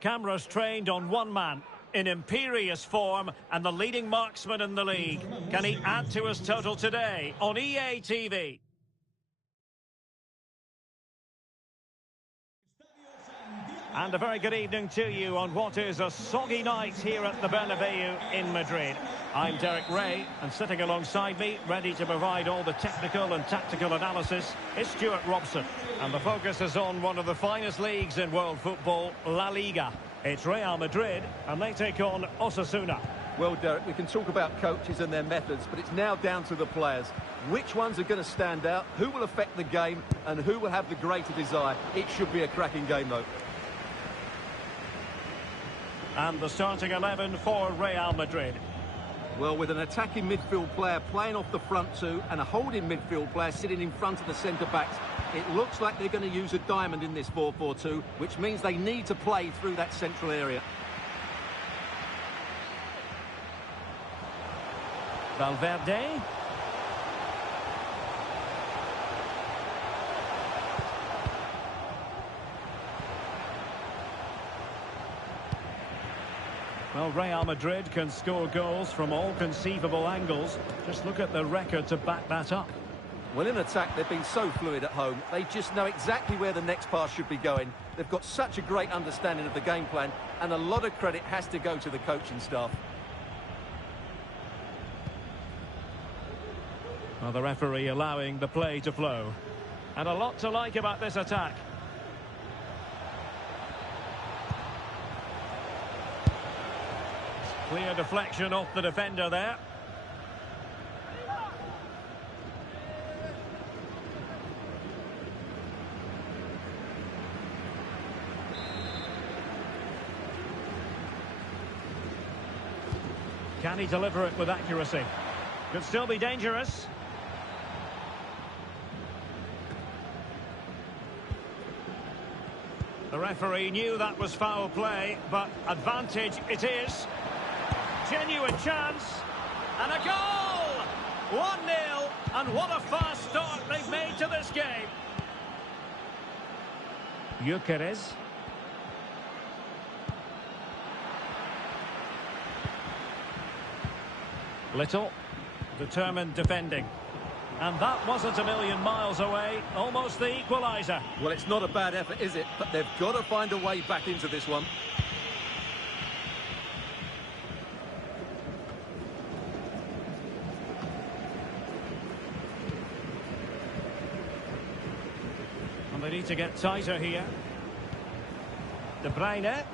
Cameras trained on one man, in imperious form, and the leading marksman in the league. Can he add to his total today on EA TV? And a very good evening to you on what is a soggy night here at the Bernabeu in Madrid. I'm Derek Ray, and sitting alongside me, ready to provide all the technical and tactical analysis, is Stuart Robson. And the focus is on one of the finest leagues in world football, La Liga. It's Real Madrid, and they take on Osasuna. Well, Derek, we can talk about coaches and their methods, but it's now down to the players. Which ones are going to stand out, who will affect the game, and who will have the greater desire? It should be a cracking game, though. And the starting 11 for Real Madrid. Well, with an attacking midfield player playing off the front two and a holding midfield player sitting in front of the centre-backs, it looks like they're going to use a diamond in this 4-4-2, which means they need to play through that central area. Valverde. Well, Real Madrid can score goals from all conceivable angles. Just look at the record to back that up. Well, in attack, they've been so fluid at home. They just know exactly where the next pass should be going. They've got such a great understanding of the game plan, and a lot of credit has to go to the coaching staff. Well, the referee allowing the play to flow. And a lot to like about this attack. Clear deflection off the defender there. Can he deliver it with accuracy? Could still be dangerous. The referee knew that was foul play, but advantage it is. Genuine chance, and a goal! 1-0, and what a fast start they've made to this game. Gyökeres. Little, determined defending. And that wasn't a million miles away, almost the equaliser. Well, it's not a bad effort, is it? But they've got to find a way back into this one. And they need to get tighter here. De Bruyne.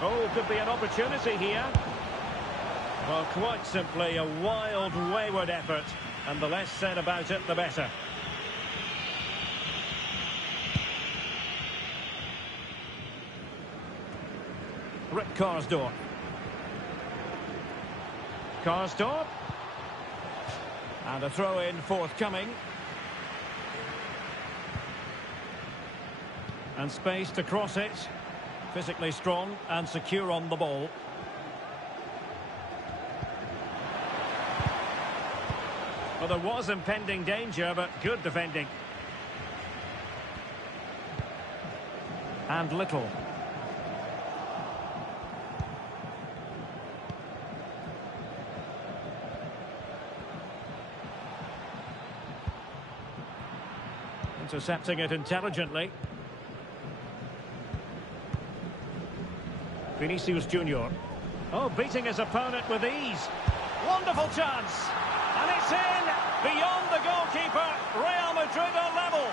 Oh, could be an opportunity here. Well, quite simply a wild, wayward effort. And the less said about it, the better. Rick Karsdorp. Karsdorp. And a throw-in forthcoming. And space to cross it. Physically strong and secure on the ball. Well, there was impending danger, but good defending. And Little. Intercepting it intelligently. Vinicius Junior. Oh, beating his opponent with ease. Wonderful chance. And it's in. Beyond the goalkeeper. Real Madrid are level.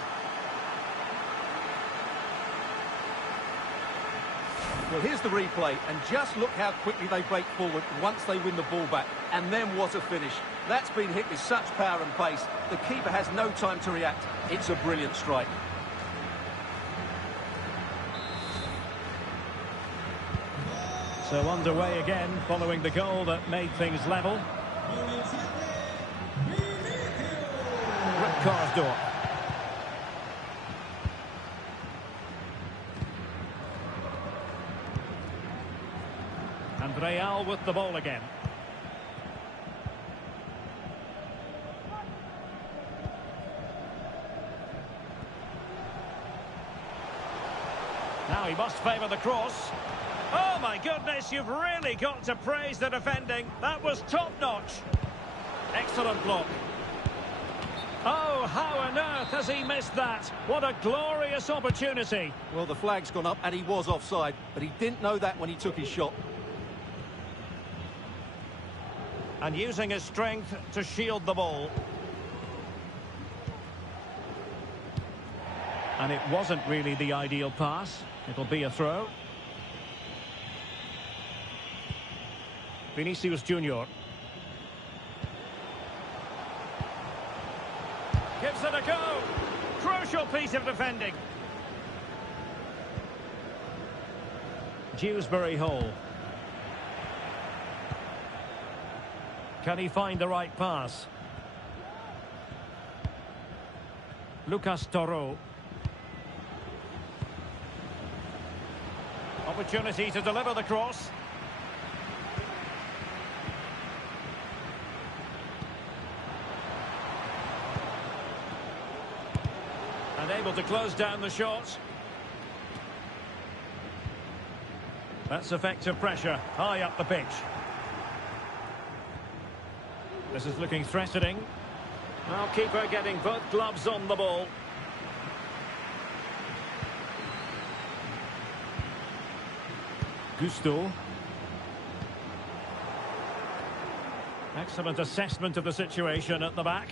Well, here's the replay, and just look how quickly they break forward once they win the ball back. And then what a finish. That's been hit with such power and pace. The keeper has no time to react. It's a brilliant strike. So underway again, following the goal that made things level. Rick Karsdorp. And Real with the ball again. Now he must favour the cross. Oh my goodness, you've really got to praise the defending. That was top-notch. Excellent block. Oh, how on earth has he missed that? What a glorious opportunity. Well, the flag's gone up and he was offside, but he didn't know that when he took his shot. And using his strength to shield the ball. And it wasn't really the ideal pass. It'll be a throw. Vinicius Junior. Gives it a go. Crucial piece of defending. Dewsbury Hall. Can he find the right pass? Lucas Toro. Opportunity to deliver the cross. And able to close down the shot. That's effective pressure high up the pitch. This is looking threatening. Now keeper getting both gloves on the ball. Gusto. Excellent assessment of the situation at the back.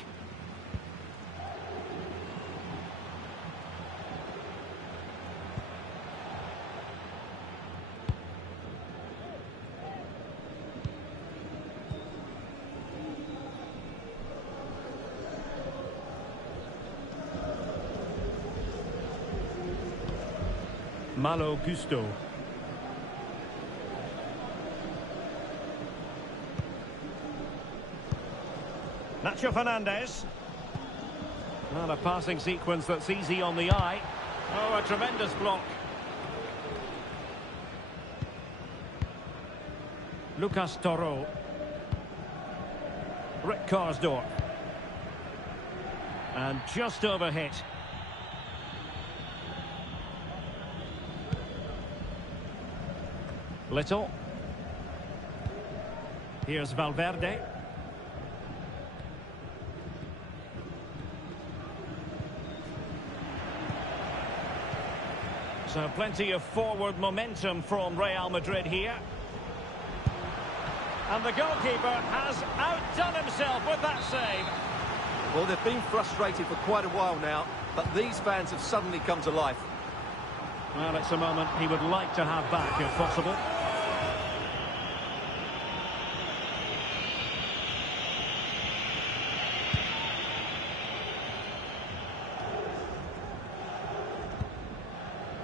Malo Gusto. Nacho Fernandez. Not a passing sequence that's easy on the eye. Oh, a tremendous block. Lucas Toro. Rick Karsdorp. And just overhit. Little. Here's Valverde. So plenty of forward momentum from Real Madrid here. And the goalkeeper has outdone himself with that save. Well, they've been frustrated for quite a while now, but these fans have suddenly come to life. Well, it's a moment he would like to have back if possible.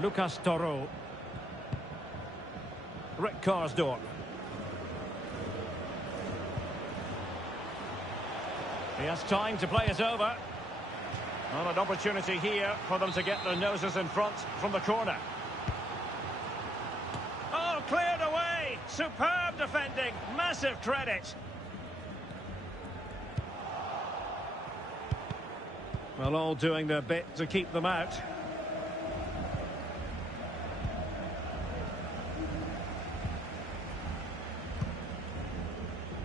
Lucas Toro. Rick Karsdorp. He has time to play it over. Well, an opportunity here for them to get their noses in front from the corner. Oh, cleared away! Superb defending. Massive credit. Well, all doing their bit to keep them out.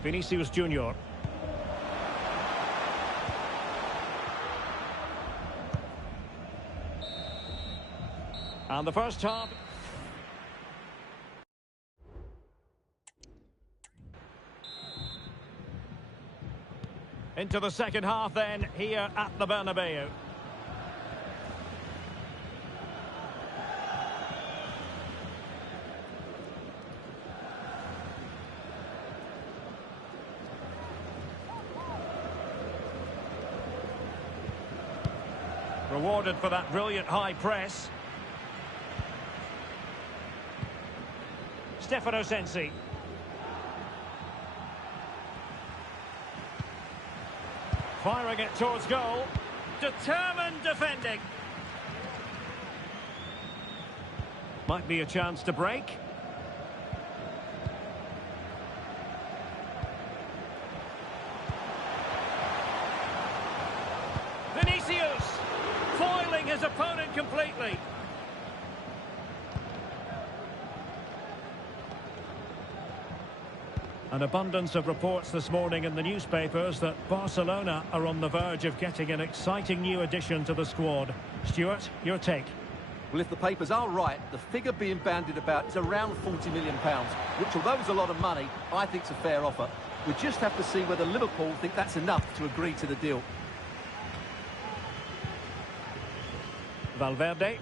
Vinicius Junior. And the first half. Into the second half then, here at the Bernabeu. Rewarded for that brilliant high press. Stefano Sensi. Firing it towards goal. Determined defending. Might be a chance to break. Vinicius foiling his opponent completely. An abundance of reports this morning in the newspapers that Barcelona are on the verge of getting an exciting new addition to the squad. Stuart, your take? Well, if the papers are right, the figure being bandied about is around £40 million, which, although is a lot of money, I think is a fair offer. We just have to see whether Liverpool think that's enough to agree to the deal. Valverde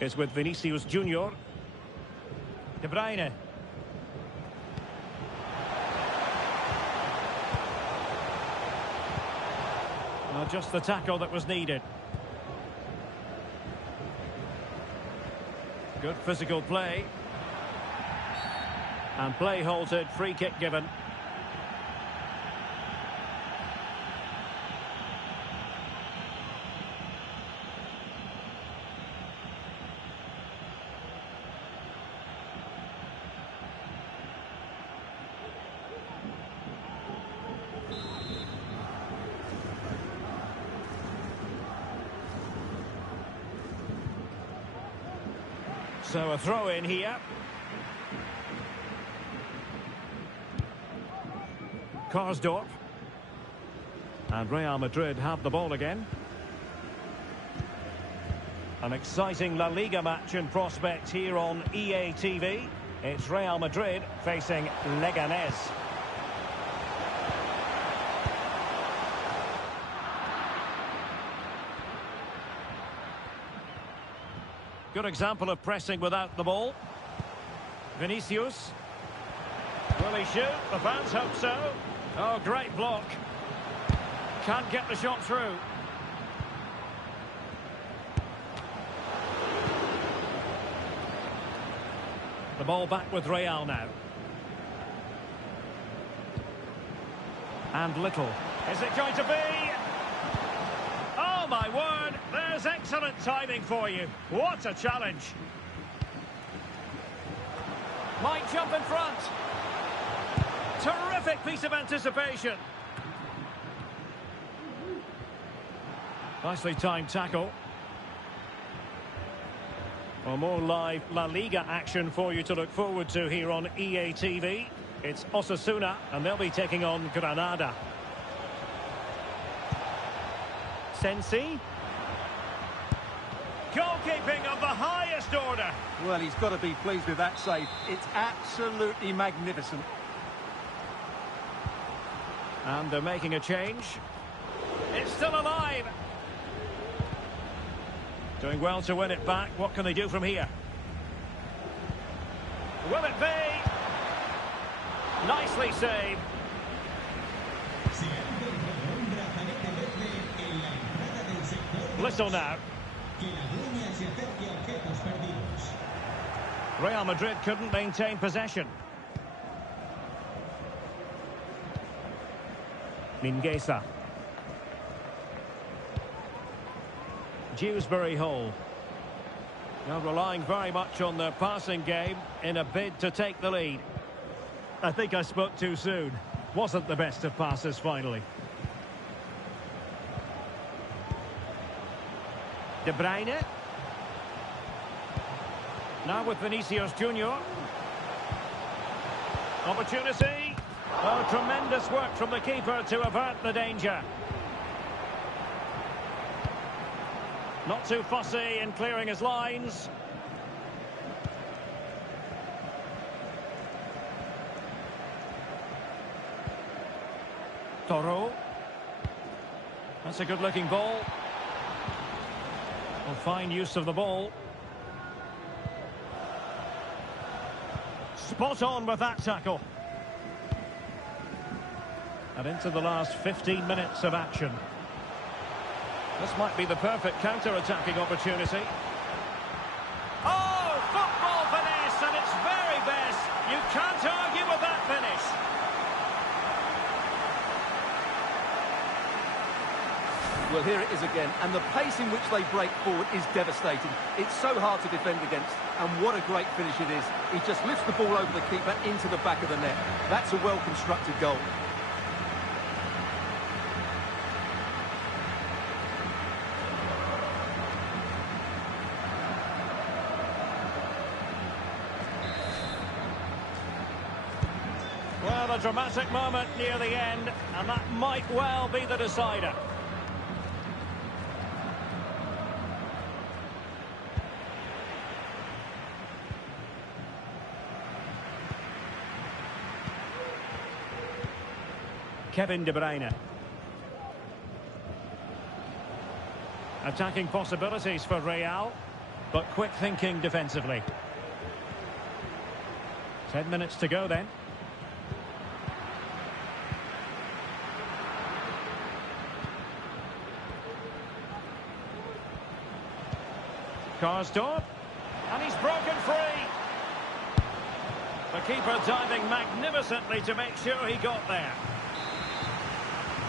is with Vinicius Junior. De Bruyne. Well, just the tackle that was needed. Good physical play. And play halted, free kick given. So a throw in here. Karsdorp. And Real Madrid have the ball again. An exciting La Liga match in prospect here on EA TV. It's Real Madrid facing Leganés. Good example of pressing without the ball. Vinicius. Will he shoot? The fans hope so. Oh, great block. Can't get the shot through. The ball back with Real now. And Little. Is it going to be? Oh, my word. There's excellent timing for you. What a challenge. Might jump in front. Terrific piece of anticipation. Nicely timed tackle. Well, more live La Liga action for you to look forward to here on EA TV. It's Osasuna, and they'll be taking on Granada. Sensi. Goalkeeping of the highest order. Well, he's got to be pleased with that save. It's absolutely magnificent. And they're making a change. It's still alive. Doing well to win it back. What can they do from here? Will it be? Nicely saved. Whistle now. Real Madrid couldn't maintain possession. Mingueza. Dewsbury Hall. Now relying very much on their passing game in a bid to take the lead. I think I spoke too soon. Wasn't the best of passes finally. De Bruyne. Now with Vinicius Junior. Opportunity. Oh, tremendous work from the keeper to avert the danger. Not too fussy in clearing his lines. Toro. That's a good-looking ball. Well, fine use of the ball. Spot on with that tackle. And into the last 15 minutes of action. This might be the perfect counter-attacking opportunity. Oh, football finesse at its very best. You can't argue with that finish. Well, here it is again, and the pace in which they break forward is devastating. It's so hard to defend against, and what a great finish it is. He just lifts the ball over the keeper into the back of the net. That's a well-constructed goal. dramatic moment near the end, and that might well be the decider. Kevin De Bruyne. Attacking possibilities for Real, but quick thinking defensively. 10 minutes to go then. Karsdorp, and he's broken free. The keeper diving magnificently to make sure he got there.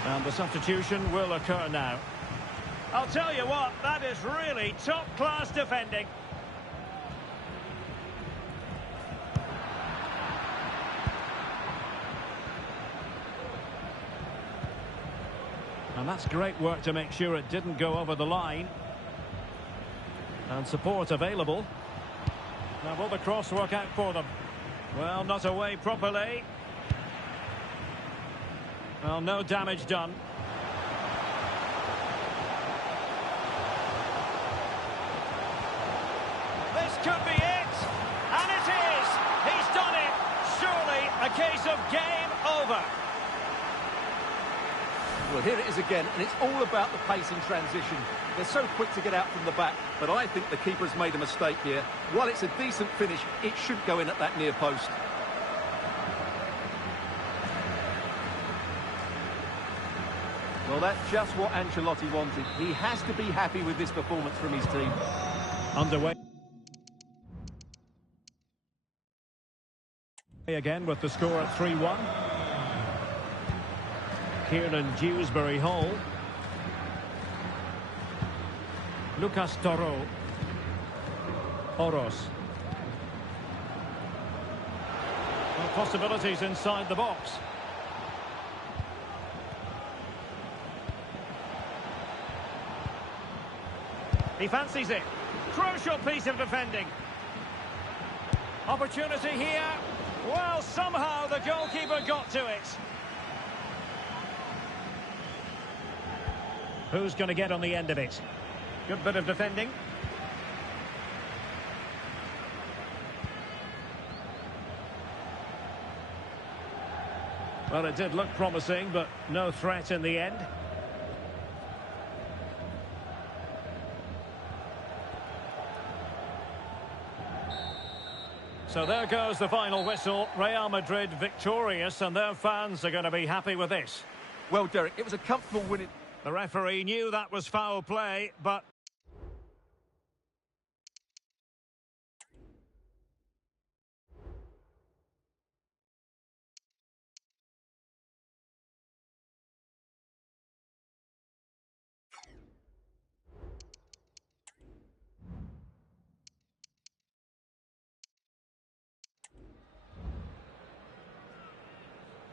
And the substitution will occur now. I'll tell you what, that is really top-class defending. And that's great work to make sure it didn't go over the line. And support available. Now will the cross work out for them? Well, not away properly. Well, no damage done. This could be it. And it is. He's done it. Surely a case of game over. Well, here it is again, and it's all about the pace in transition. They're so quick to get out from the back, but I think the keeper's made a mistake here. While it's a decent finish, it should go in at that near post. Well, that's just what Ancelotti wanted. He has to be happy with this performance from his team. Underway. Again with the score at 3-1. Kieran Dewsbury Hall. Lucas Toro. Oros. Well, possibilities inside the box. He fancies it. Crucial piece of defending. Opportunity here. Well, somehow the goalkeeper got to it. Who's going to get on the end of it? Good bit of defending. Well, it did look promising, but no threat in the end. So there goes the final whistle. Real Madrid victorious, and their fans are going to be happy with this. Well, Derek, it was a comfortable win. The referee knew that was foul play, but...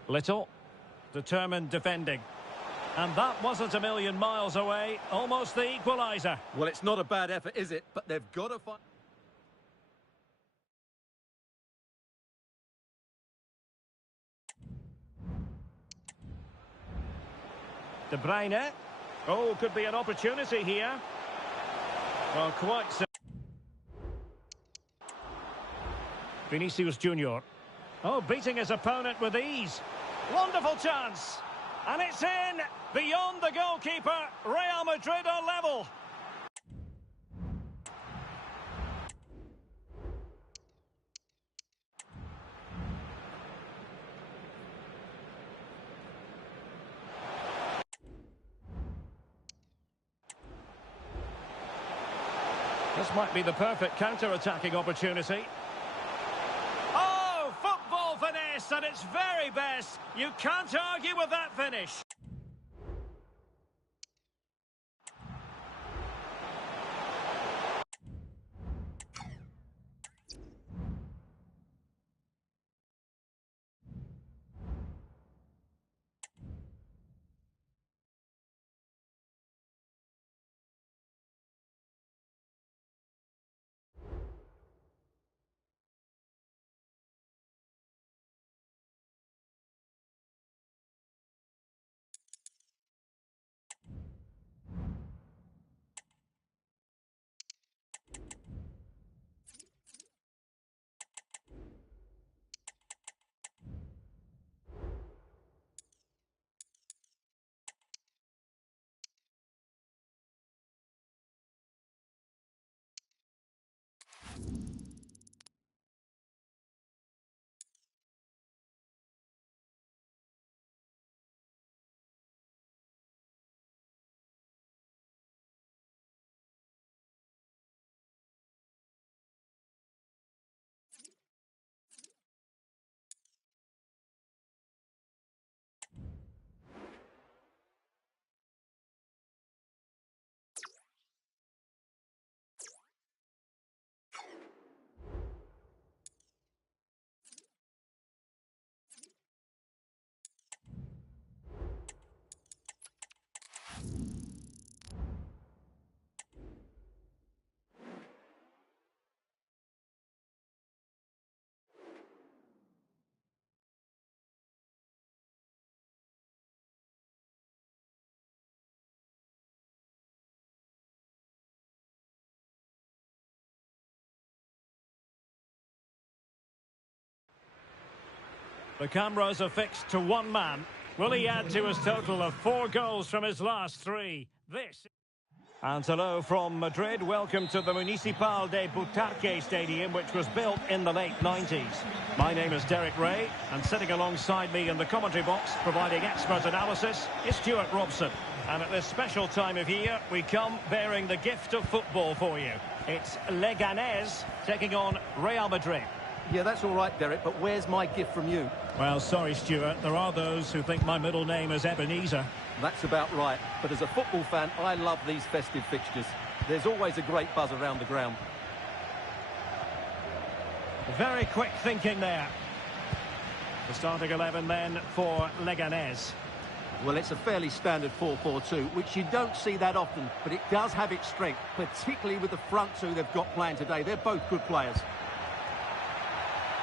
Little, determined defending. And that wasn't a million miles away, almost the equaliser. Well, it's not a bad effort, is it? But they've got to find... De Bruyne. Oh, could be an opportunity here. Well, quite so. Vinicius Junior. Oh, beating his opponent with ease. Wonderful chance. And it's in. Beyond the goalkeeper. Real Madrid are level. This might be the perfect counter-attacking opportunity. Oh, football finesse at its very best. You can't argue with that finish. The cameras are fixed to one man. Will he add to his total of 4 goals from his last 3? This... And hello from Madrid. Welcome to the Municipal de Butarque Stadium, which was built in the late 90s. My name is Derek Ray, and sitting alongside me in the commentary box, providing expert analysis, is Stuart Robson. And at this special time of year, we come bearing the gift of football for you. It's Leganés taking on Real Madrid. Yeah, that's all right, Derek, but where's my gift from you? Well, sorry, Stuart. There are those who think my middle name is Ebenezer. That's about right. But as a football fan, I love these festive fixtures. There's always a great buzz around the ground. Very quick thinking there. The starting 11 then for Leganés. Well, it's a fairly standard 4-4-2, which you don't see that often, but it does have its strength, particularly with the front two they've got playing today. They're both good players.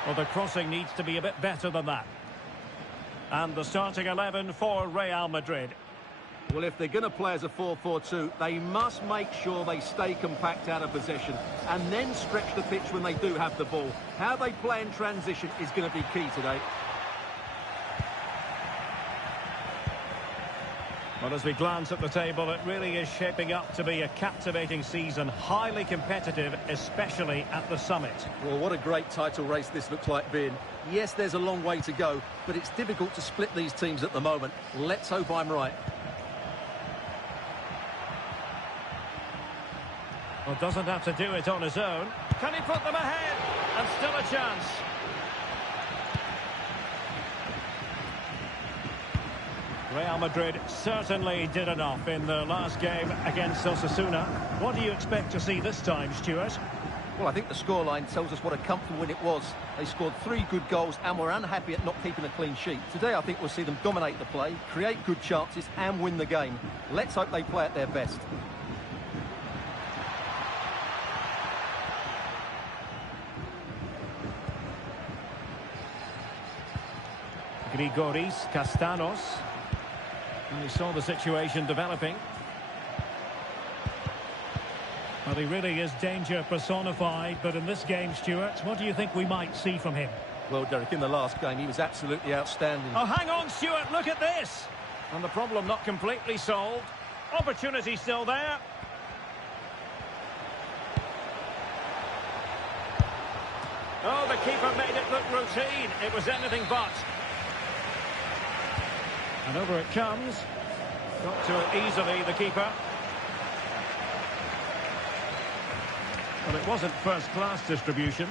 Well, the crossing needs to be a bit better than that. And the starting 11 for Real Madrid. Well, if they're going to play as a 4-4-2, they must make sure they stay compact out of possession and then stretch the pitch when they do have the ball. How they play in transition is going to be key today. Well, as we glance at the table, it really is shaping up to be a captivating season, highly competitive, especially at the summit. Well, what a great title race this looks like being. Yes, there's a long way to go, but it's difficult to split these teams at the moment. Let's hope I'm right. Well, doesn't have to do it on his own. Can he put them ahead? And still a chance. Real Madrid certainly did enough in the last game against Osasuna. What do you expect to see this time, Stuart? Well, I think the scoreline tells us what a comfortable win it was. They scored 3 good goals and were unhappy at not keeping a clean sheet. Today, I think we'll see them dominate the play, create good chances and win the game. Let's hope they play at their best. Grigoris Castanos. And we saw the situation developing. Well, he really is danger personified, but in this game, Stuart, what do you think we might see from him? Well, Derek, in the last game, he was absolutely outstanding. Oh, hang on, Stuart, look at this! And the problem not completely solved. Opportunity still there. Oh, the keeper made it look routine. It was anything but. And over it comes. Got to it easily, the keeper. Well, it wasn't first-class distribution.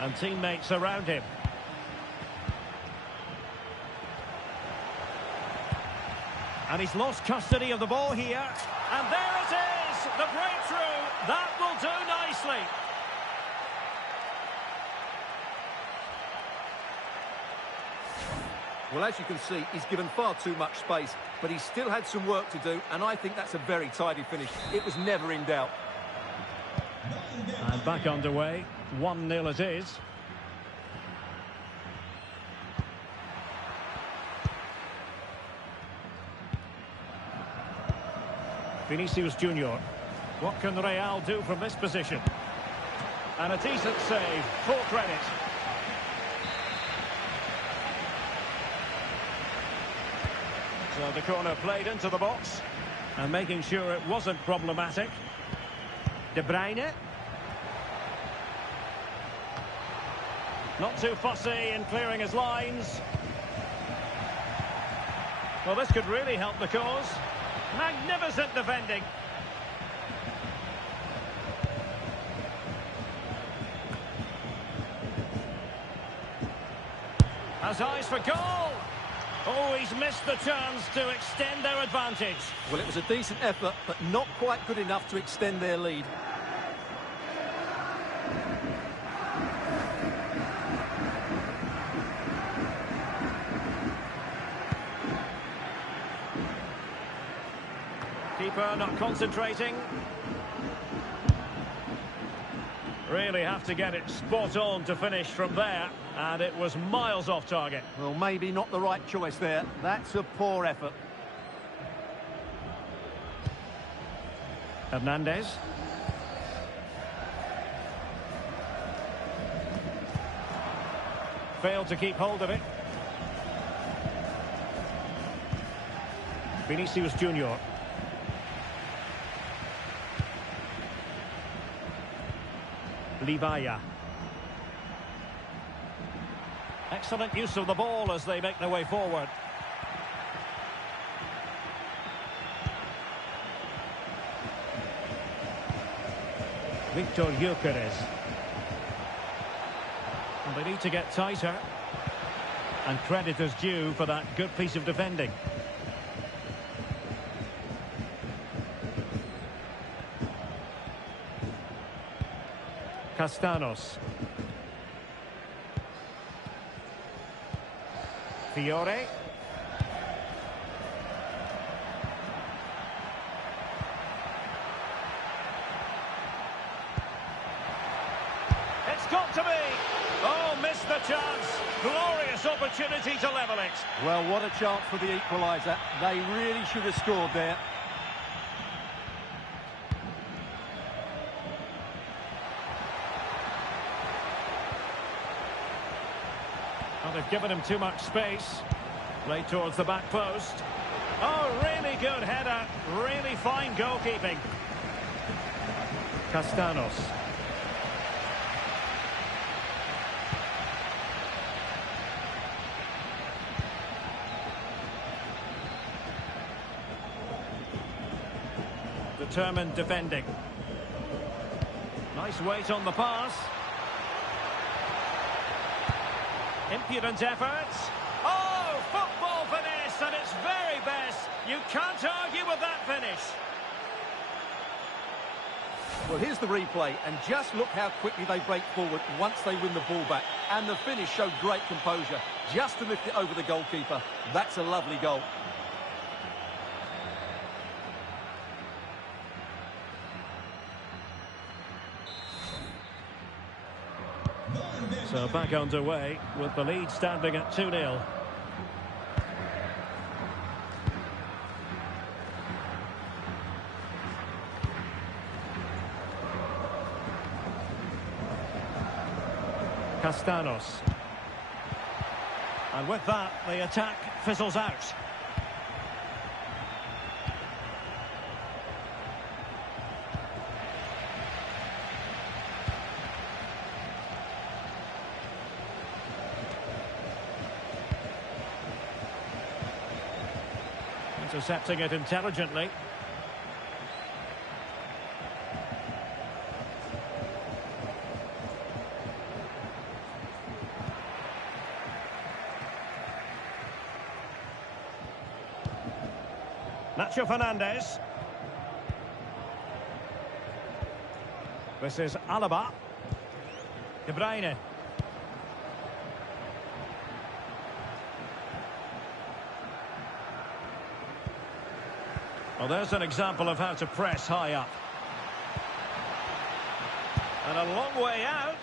And teammates around him. And he's lost custody of the ball here. And there it is! The breakthrough! That will do nicely. Well, as you can see, he's given far too much space, but he still had some work to do, and I think that's a very tidy finish. It was never in doubt. And back underway. 1-0 it is. Vinicius Junior. What can Real do from this position? And a decent save. Full credit. So the corner played into the box. And making sure it wasn't problematic. De Bruyne. Not too fussy in clearing his lines. Well, this could really help the cause. Magnificent defending. Has eyes for goal. Oh, he's missed the chance to extend their advantage. Well, it was a decent effort, but not quite good enough to extend their lead. Keeper not concentrating. Really have to get it spot on to finish from there, and it was miles off target. Well, maybe not the right choice there. That's a poor effort. Hernandez. Failed to keep hold of it. Vinicius Junior. Livaya. Excellent use of the ball as they make their way forward. Victor Gyökeres. And they need to get tighter. And credit is due for that good piece of defending. Castanos. Fiore. It's got to be. Oh, missed the chance. Glorious opportunity to level it. Well, what a chance for the equaliser. They really should have scored there. Well, they've given him too much space. Played towards the back post. Oh, really good header. Really fine goalkeeping. Castanos. Determined defending. Nice weight on the pass. Impudent efforts. Oh, football finesse at its very best. You can't argue with that finish. Well, here's the replay, and just look how quickly they break forward once they win the ball back. And the finish showed great composure, just to lift it over the goalkeeper. That's a lovely goal. So back underway with the lead standing at 2-0. Castanos. And with that, the attack fizzles out. Intercepting it intelligently. Nacho Fernandez. This is Alaba. De Bruyne. Well, there's an example of how to press high up. And a long way out.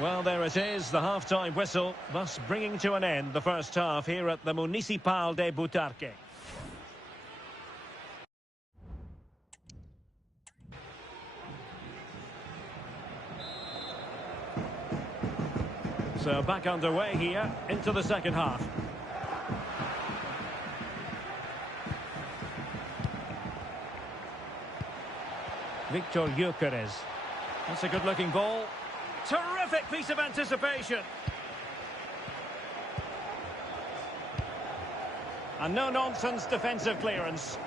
Well, there it is, the half-time whistle, thus bringing to an end the first half here at the Municipal de Butarque. So back underway here into the second half. Victor Gyökeres. That's a good-looking ball. Terrific piece of anticipation. And no-nonsense defensive clearance.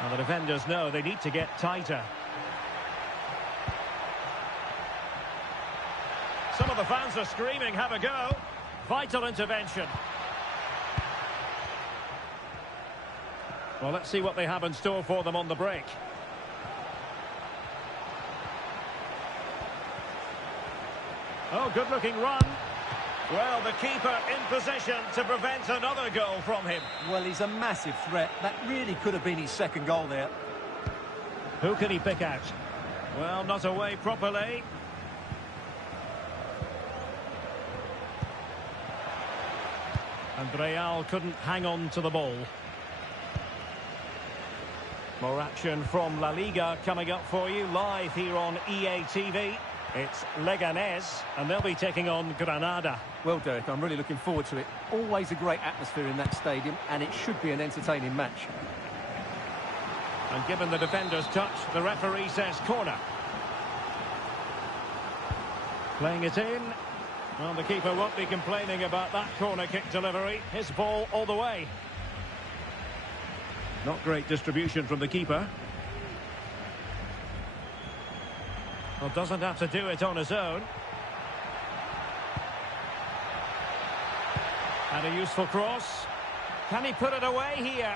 Well, the defenders know they need to get tighter. Some of the fans are screaming, have a go. Vital intervention. Well, let's see what they have in store for them on the break. Oh, good-looking run. Well, the keeper in position to prevent another goal from him. Well, he's a massive threat. That really could have been his second goal there. Who can he pick out? Well, not away properly. And Real couldn't hang on to the ball. More action from La Liga coming up for you live here on EA TV. It's Leganés, and they'll be taking on Granada. Well, Derek, I'm really looking forward to it. Always a great atmosphere in that stadium, and it should be an entertaining match. And given the defender's touch, the referee says corner. Playing it in. Well, the keeper won't be complaining about that corner kick delivery. His ball all the way. Not great distribution from the keeper. Well, doesn't have to do it on his own. And a useful cross. Can he put it away here?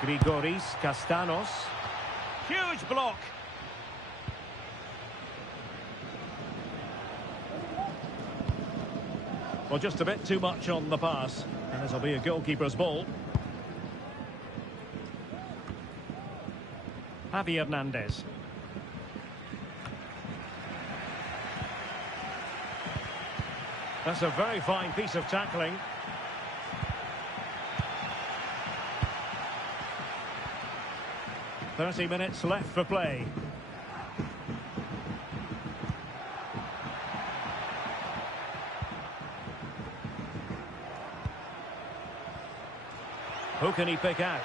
Grigoris Castanos. Huge block. Well, just a bit too much on the pass. And this will be a goalkeeper's ball. Javi Hernandez. That's a very fine piece of tackling. "30 minutes left for play. Who can he pick out?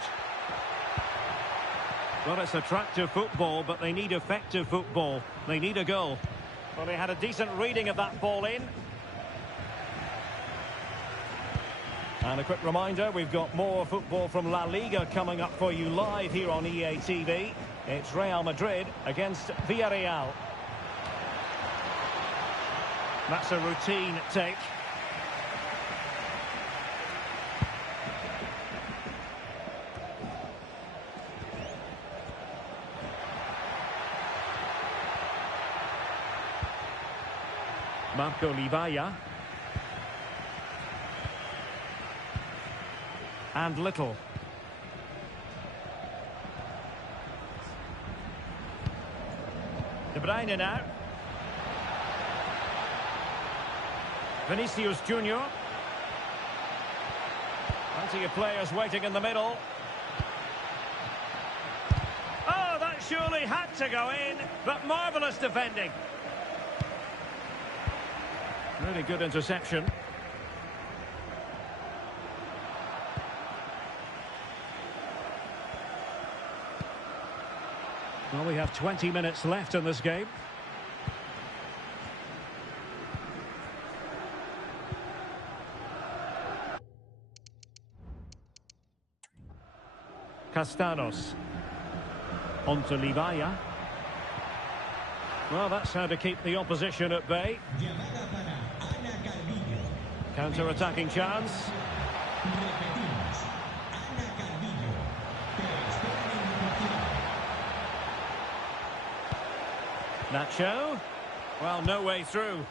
Well, it's attractive football, but they need effective football. They need a goal. Well, they had a decent reading of that ball in. And a quick reminder, we've got more football from La Liga coming up for you live here on EA TV. It's Real Madrid against Villarreal. That's a routine take. Marco Livaya. And Little. De Bruyne now. Vinicius Junior. Plenty of players waiting in the middle. Oh, that surely had to go in, but marvellous defending. Really good interception. Well, we have 20 minutes left in this game. Castanos. On to Livaya. Well, that's how to keep the opposition at bay. Counter-attacking chance. Nacho. Well, no way through.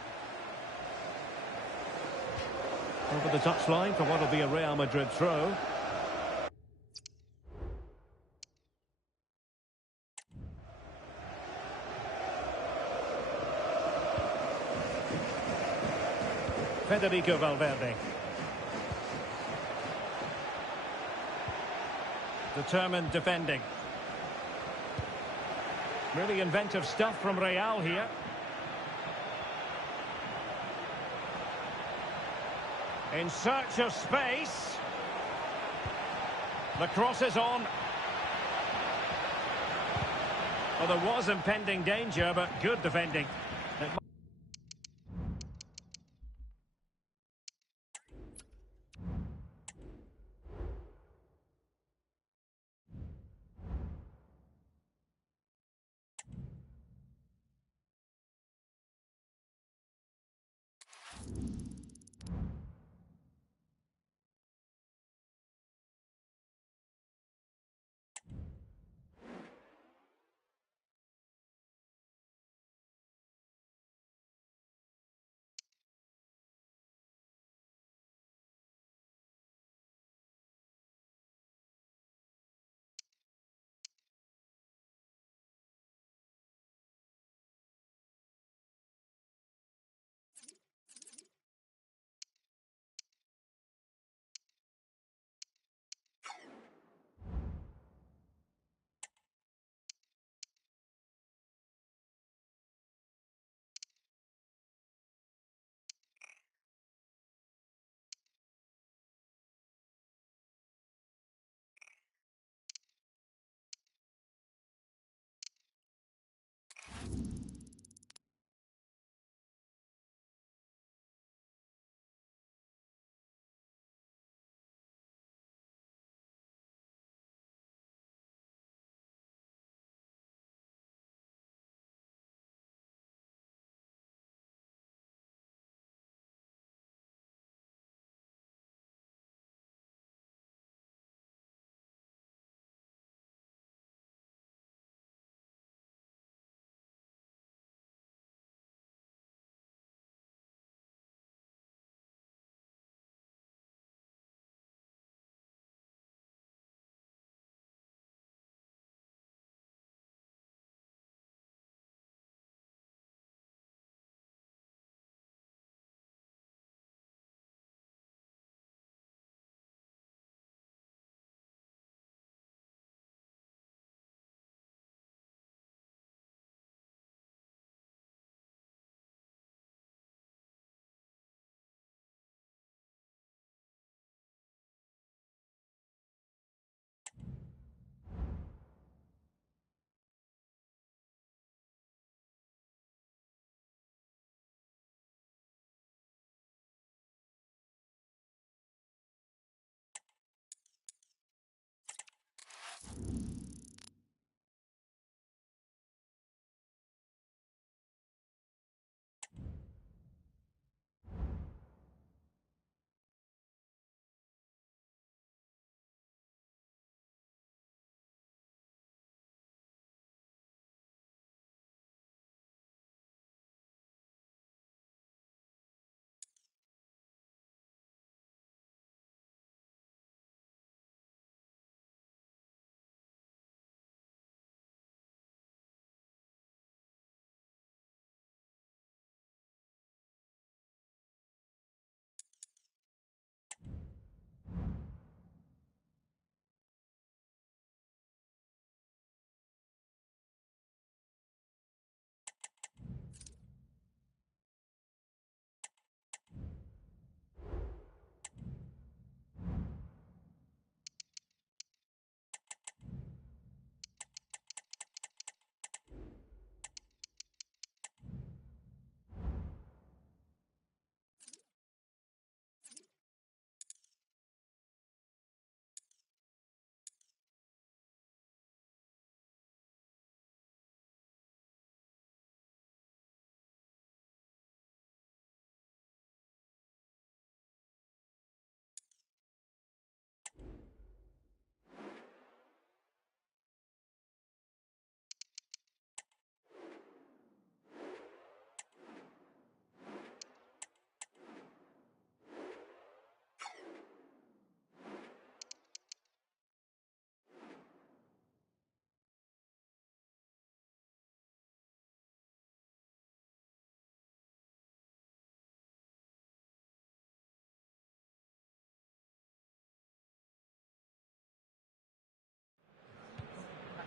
Over the touchline for what will be a Real Madrid throw. Federico Valverde. Determined defending. Really inventive stuff from Real here. In search of space. The cross is on. Well, there was impending danger, but good defending.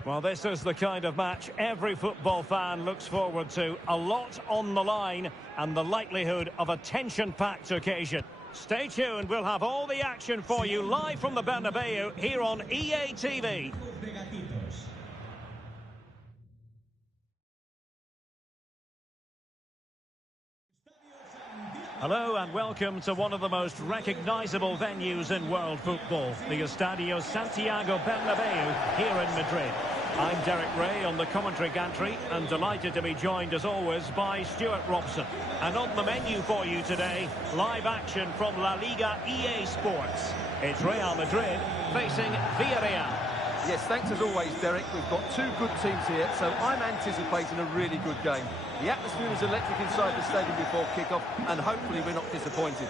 Well, this is the kind of match every football fan looks forward to. A lot on the line and the likelihood of a tension-packed occasion. Stay tuned, we'll have all the action for you live from the Bernabeu here on EA TV. Hello and welcome to one of the most recognisable venues in world football, the Estadio Santiago Bernabeu here in Madrid. I'm Derek Ray on the commentary gantry and delighted to be joined as always by Stuart Robson. And on the menu for you today, live action from La Liga EA Sports. It's Real Madrid facing Villarreal. Yes, thanks as always, Derek. We've got two good teams here, so I'm anticipating a really good game. The atmosphere is electric inside the stadium before kick-off, and hopefully we're not disappointed.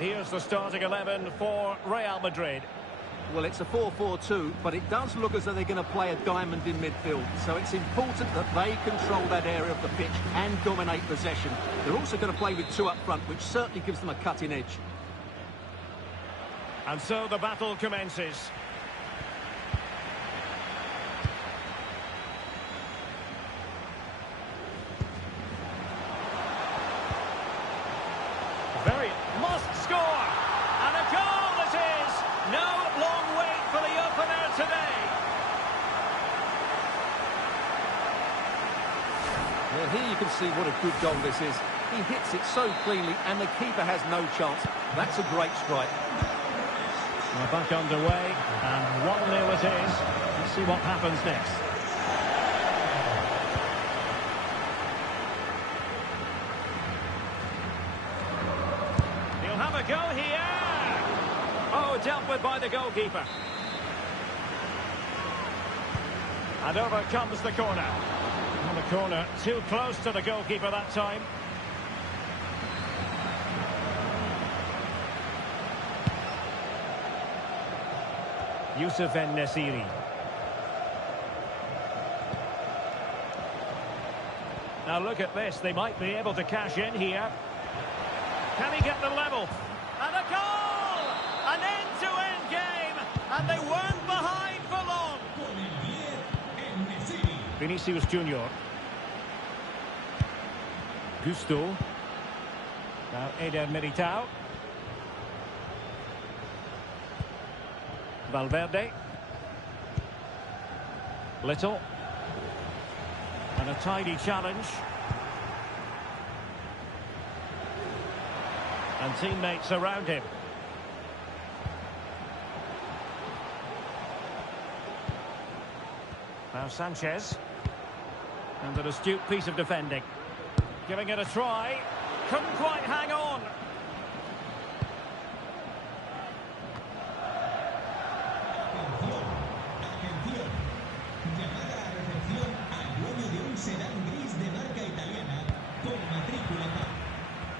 Here's the starting 11 for Real Madrid. Well, it's a 4-4-2, but it does look as though they're going to play a diamond in midfield. So it's important that they control that area of the pitch and dominate possession. They're also going to play with two up front, which certainly gives them a cutting edge. And so the battle commences. Must score, and a goal it is. No long wait for the opener today. Well, here you can see what a good goal this is. He hits it so cleanly, and the keeper has no chance. That's a great strike. We're back underway, and 1-0 it is. Let's see what happens next. Go here. Oh, dealt with by the goalkeeper. And over comes the corner. On the corner, too close to the goalkeeper that time. Youssef En-Nesyri. Now look at this, they might be able to cash in here. Can he get the level? And a goal! An end-to-end game, and they weren't behind for long. Vinicius Junior. Gusto. Now Eder Militao. Valverde. Little. And a tidy challenge. And teammates around him. Now Sanchez. And an astute piece of defending. Giving it a try. Couldn't quite hang on.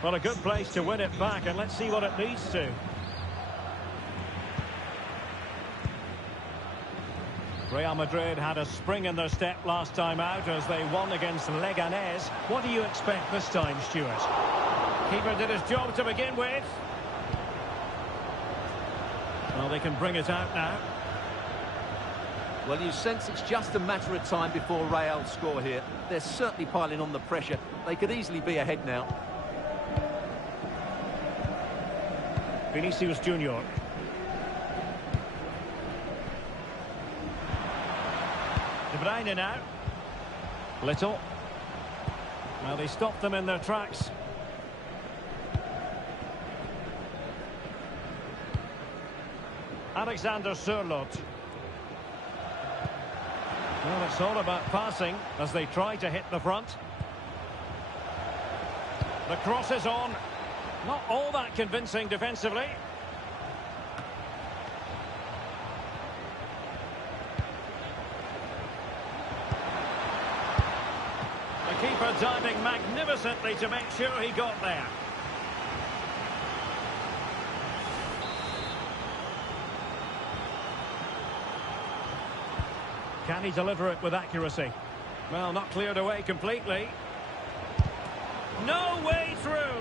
Well, a good place to win it back, and let's see what it leads to. Real Madrid had a spring in their step last time out as they won against Leganés. What do you expect this time, Stuart? Keeper did his job to begin with. Well, they can bring it out now. Well, you sense it's just a matter of time before Real score here. They're certainly piling on the pressure. They could easily be ahead now. Vinicius Junior. De Bruyne now. Little. Well, they stopped them in their tracks. Alexander Sørloth. Well, it's all about passing as they try to hit the front. The cross is on. Not all that convincing defensively. The keeper diving magnificently to make sure he got there. Can he deliver it with accuracy? Well, not cleared away completely. No way through.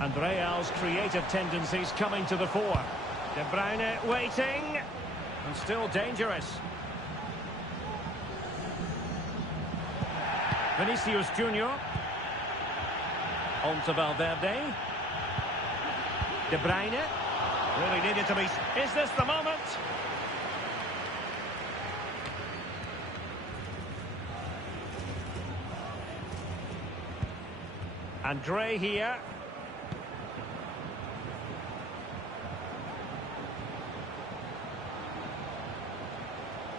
And Real's creative tendencies coming to the fore. De Bruyne waiting. And still dangerous. Vinicius Junior. On to Valverde. De Bruyne. Really needed to be... Is this the moment? And Gray here.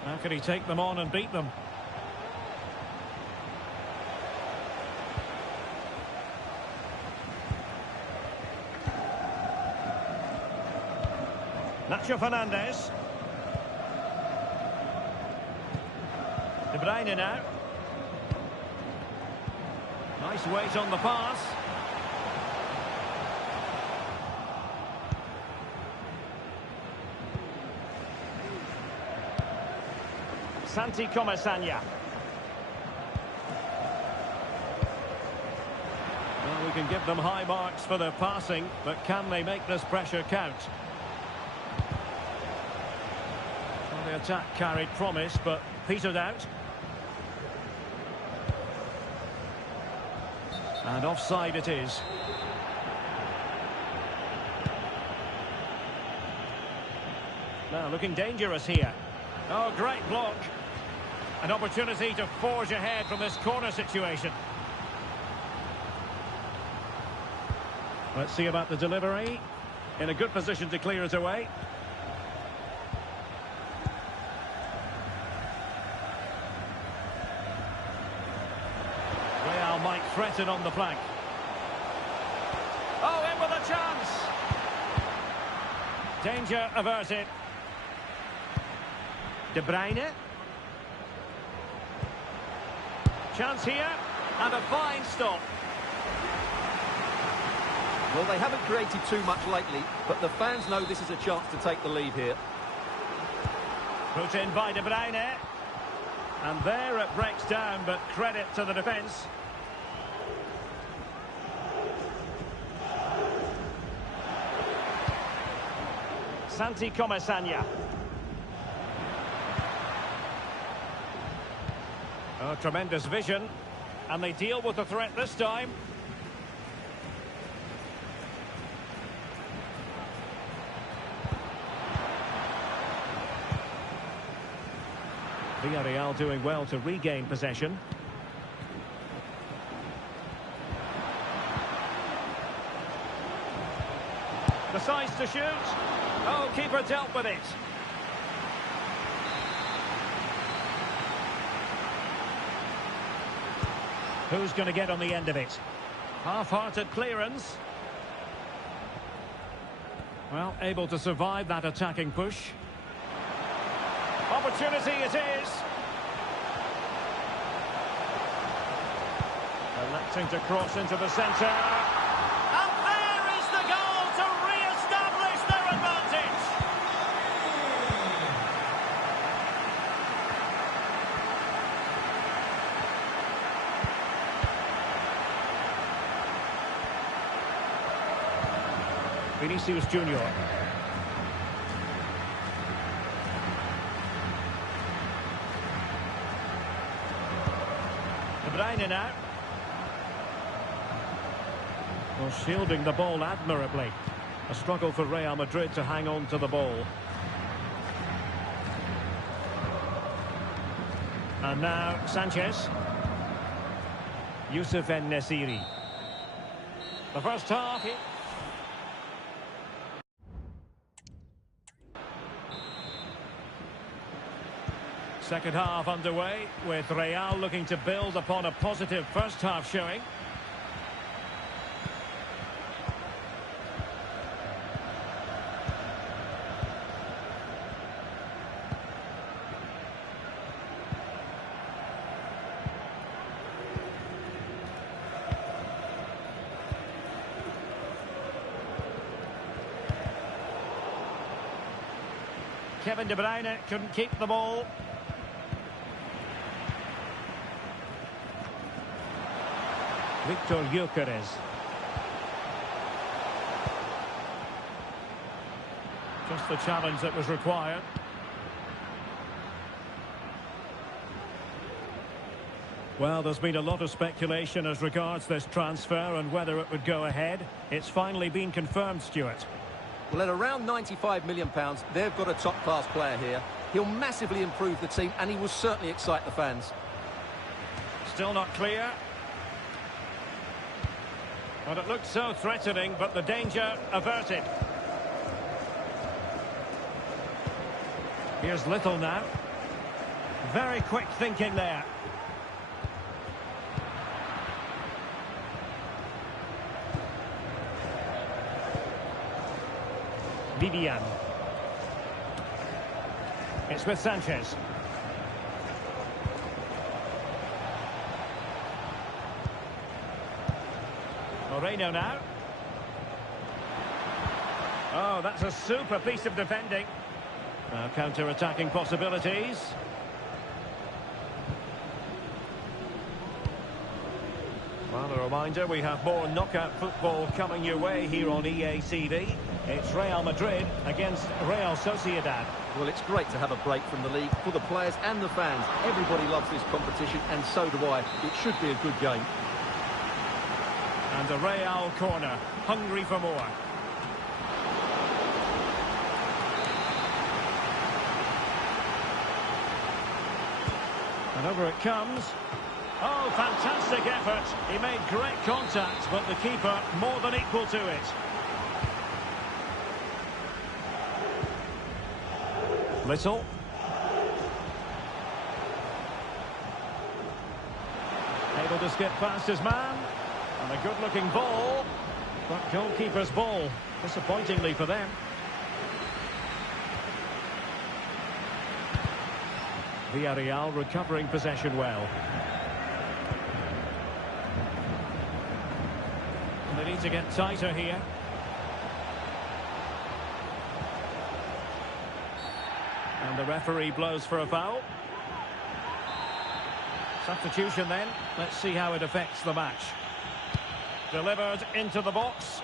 How can he take them on and beat them? Nacho Fernandez. De Bruyne now. Nice weight on the pass. Santi Comasagna. Well, we can give them high marks for their passing, but can they make this pressure count? Well, the attack carried promise, but petered out. And offside it is. Now looking dangerous here. Oh, great block. An opportunity to forge ahead from this corner situation. Let's see about the delivery. In a good position to clear it away. Real might threaten on the flank. Oh, in with a chance. Danger averted. De Bruyne. Chance here, and a fine stop. Well, they haven't created too much lately, but the fans know this is a chance to take the lead here. Put in by De Bruyne. And there it breaks down, but credit to the defence. Santi Comasagna. Oh, tremendous vision. And they deal with the threat this time. Villarreal doing well to regain possession. Decides to shoot. Oh, keeper dealt with it. Who's going to get on the end of it? Half-hearted clearance. Well, able to survive that attacking push. Opportunity it is. Electing to cross into the centre. And there is the goal to re-establish their advantage. Vinicius Junior. De Bruyne now. Well, shielding the ball admirably. A struggle for Real Madrid to hang on to the ball. And now Sanchez. Youssef En-Nesyri. The first half. Second half underway, with Real looking to build upon a positive first half showing. Kevin De Bruyne couldn't keep the ball. Victor Gyökeres. Just the challenge that was required. Well, there's been a lot of speculation as regards this transfer and whether it would go ahead. It's finally been confirmed, Stuart. Well, at around £95 million, they've got a top-class player here. He'll massively improve the team, and he will certainly excite the fans. Still not clear. But it looked so threatening, but the danger averted. Here's Little now. Very quick thinking there. Vivian. It's with Sanchez. Moreno now. Oh, that's a super piece of defending. Now counter-attacking possibilities. Well, a reminder, we have more knockout football coming your way here on EA TV. It's Real Madrid against Real Sociedad. Well, it's great to have a break from the league for the players and the fans. Everybody loves this competition, and so do I. It should be a good game. And a Real corner, hungry for more. And over it comes. Oh, fantastic effort. He made great contact, but the keeper more than equal to it. Little. Able to skip past his man. And a good-looking ball. But goalkeeper's ball, disappointingly for them. Villarreal recovering possession well. And they need to get tighter here. And the referee blows for a foul. Substitution then. Let's see how it affects the match. Delivered into the box.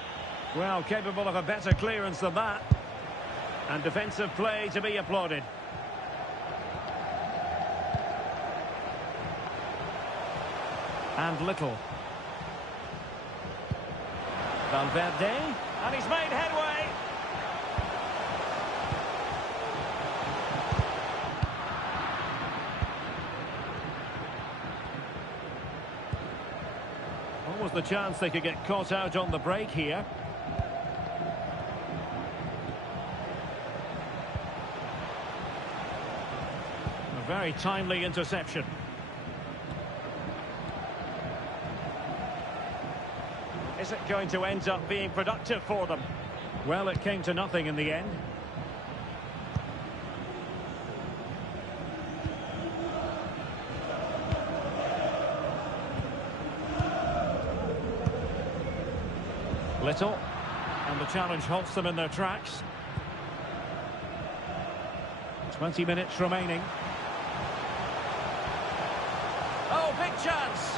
Well, capable of a better clearance than that. And defensive play to be applauded. And Little. Valverde. And he's made headway. What was the chance they could get caught out on the break here? A very timely interception. Is it going to end up being productive for them? Well, it came to nothing in the end. Little, and the challenge halts them in their tracks. 20 minutes remaining. Oh, big chance!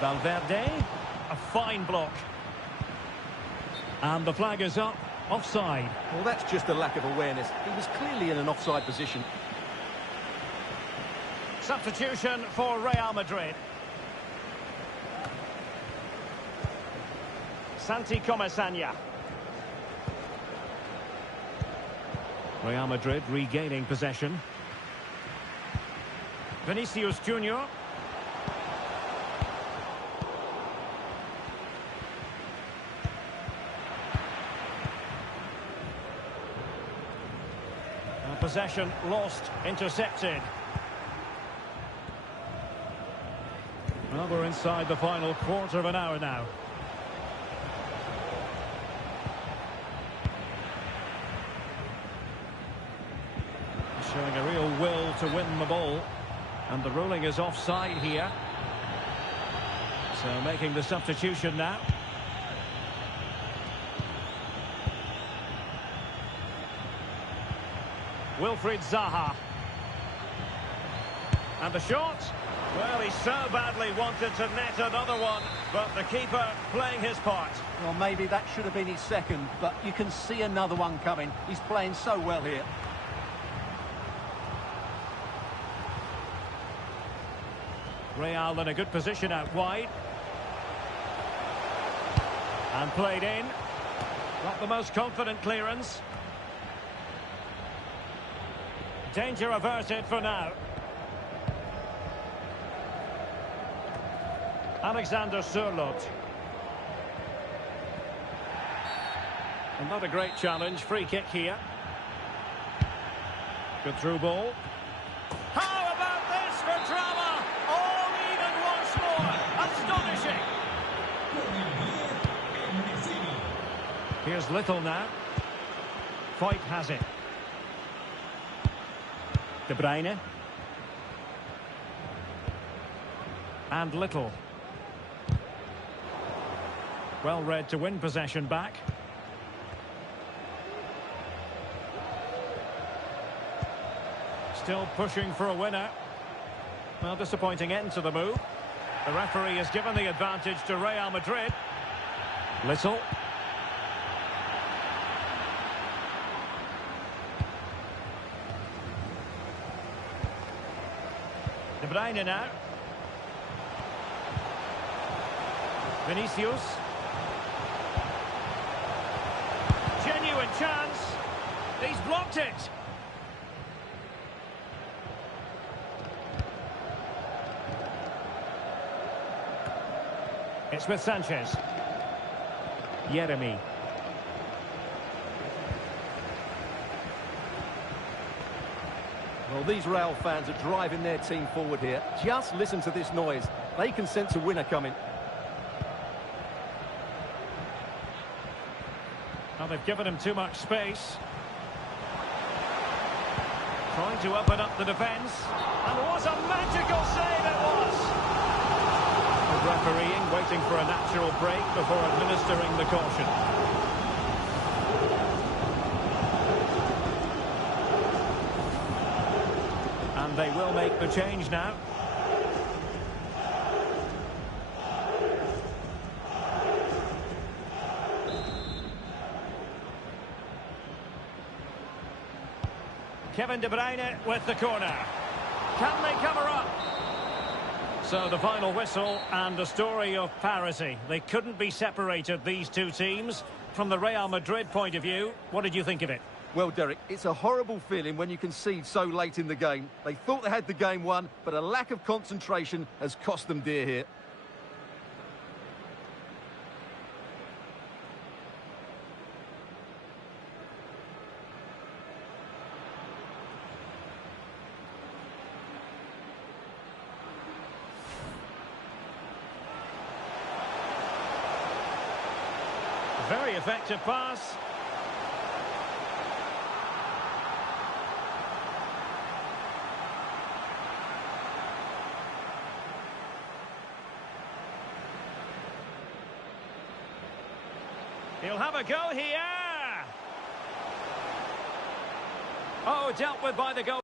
Valverde, a fine block. And the flag is up, offside. Well, that's just a lack of awareness. He was clearly in an offside position. Substitution for Real Madrid. Santi Comasanya. Real Madrid regaining possession. Vinicius Junior. Possession lost, intercepted. Well, we're inside the final quarter of an hour now. Showing a real will to win the ball. And the ruling is offside here. So making the substitution now. Wilfried Zaha. And the shot. Well, he so badly wanted to net another one, but the keeper playing his part. Well, maybe that should have been his second, but you can see another one coming. He's playing so well here. Real in a good position out wide. And played in. Not the most confident clearance. Danger averted for now. Alexander Sørloth. And not a great challenge. Free kick here. Good through ball. How about this for drama? All even once more. Astonishing. Here's Little now. Foyt has it. De Bruyne. And Little. Well read to win possession back. Still pushing for a winner. Well, disappointing end to the move. The referee has given the advantage to Real Madrid. Little. De Bruyne now. Vinicius. Genuine chance. He's blocked it. It's with Sanchez. Yeremy. Well, these Real fans are driving their team forward here. Just listen to this noise. They can sense a winner coming. Well, they've given him too much space. Trying to open up the defence. And what a magical save it was! The refereeing, waiting for a natural break before administering the caution. And they will make the change now. Kevin De Bruyne with the corner. Can they cover up? So the final whistle and a story of parity. They couldn't be separated, these two teams. From the Real Madrid point of view, what did you think of it? Well, Derek, it's a horrible feeling when you concede so late in the game. They thought they had the game won, but a lack of concentration has cost them dear here. Very effective pass. He'll have a go here. Oh, dealt with by the goal.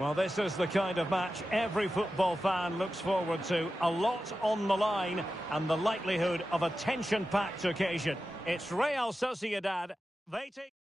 Well, this is the kind of match every football fan looks forward to. A lot on the line and the likelihood of a tension-packed occasion. It's Real Sociedad. They take...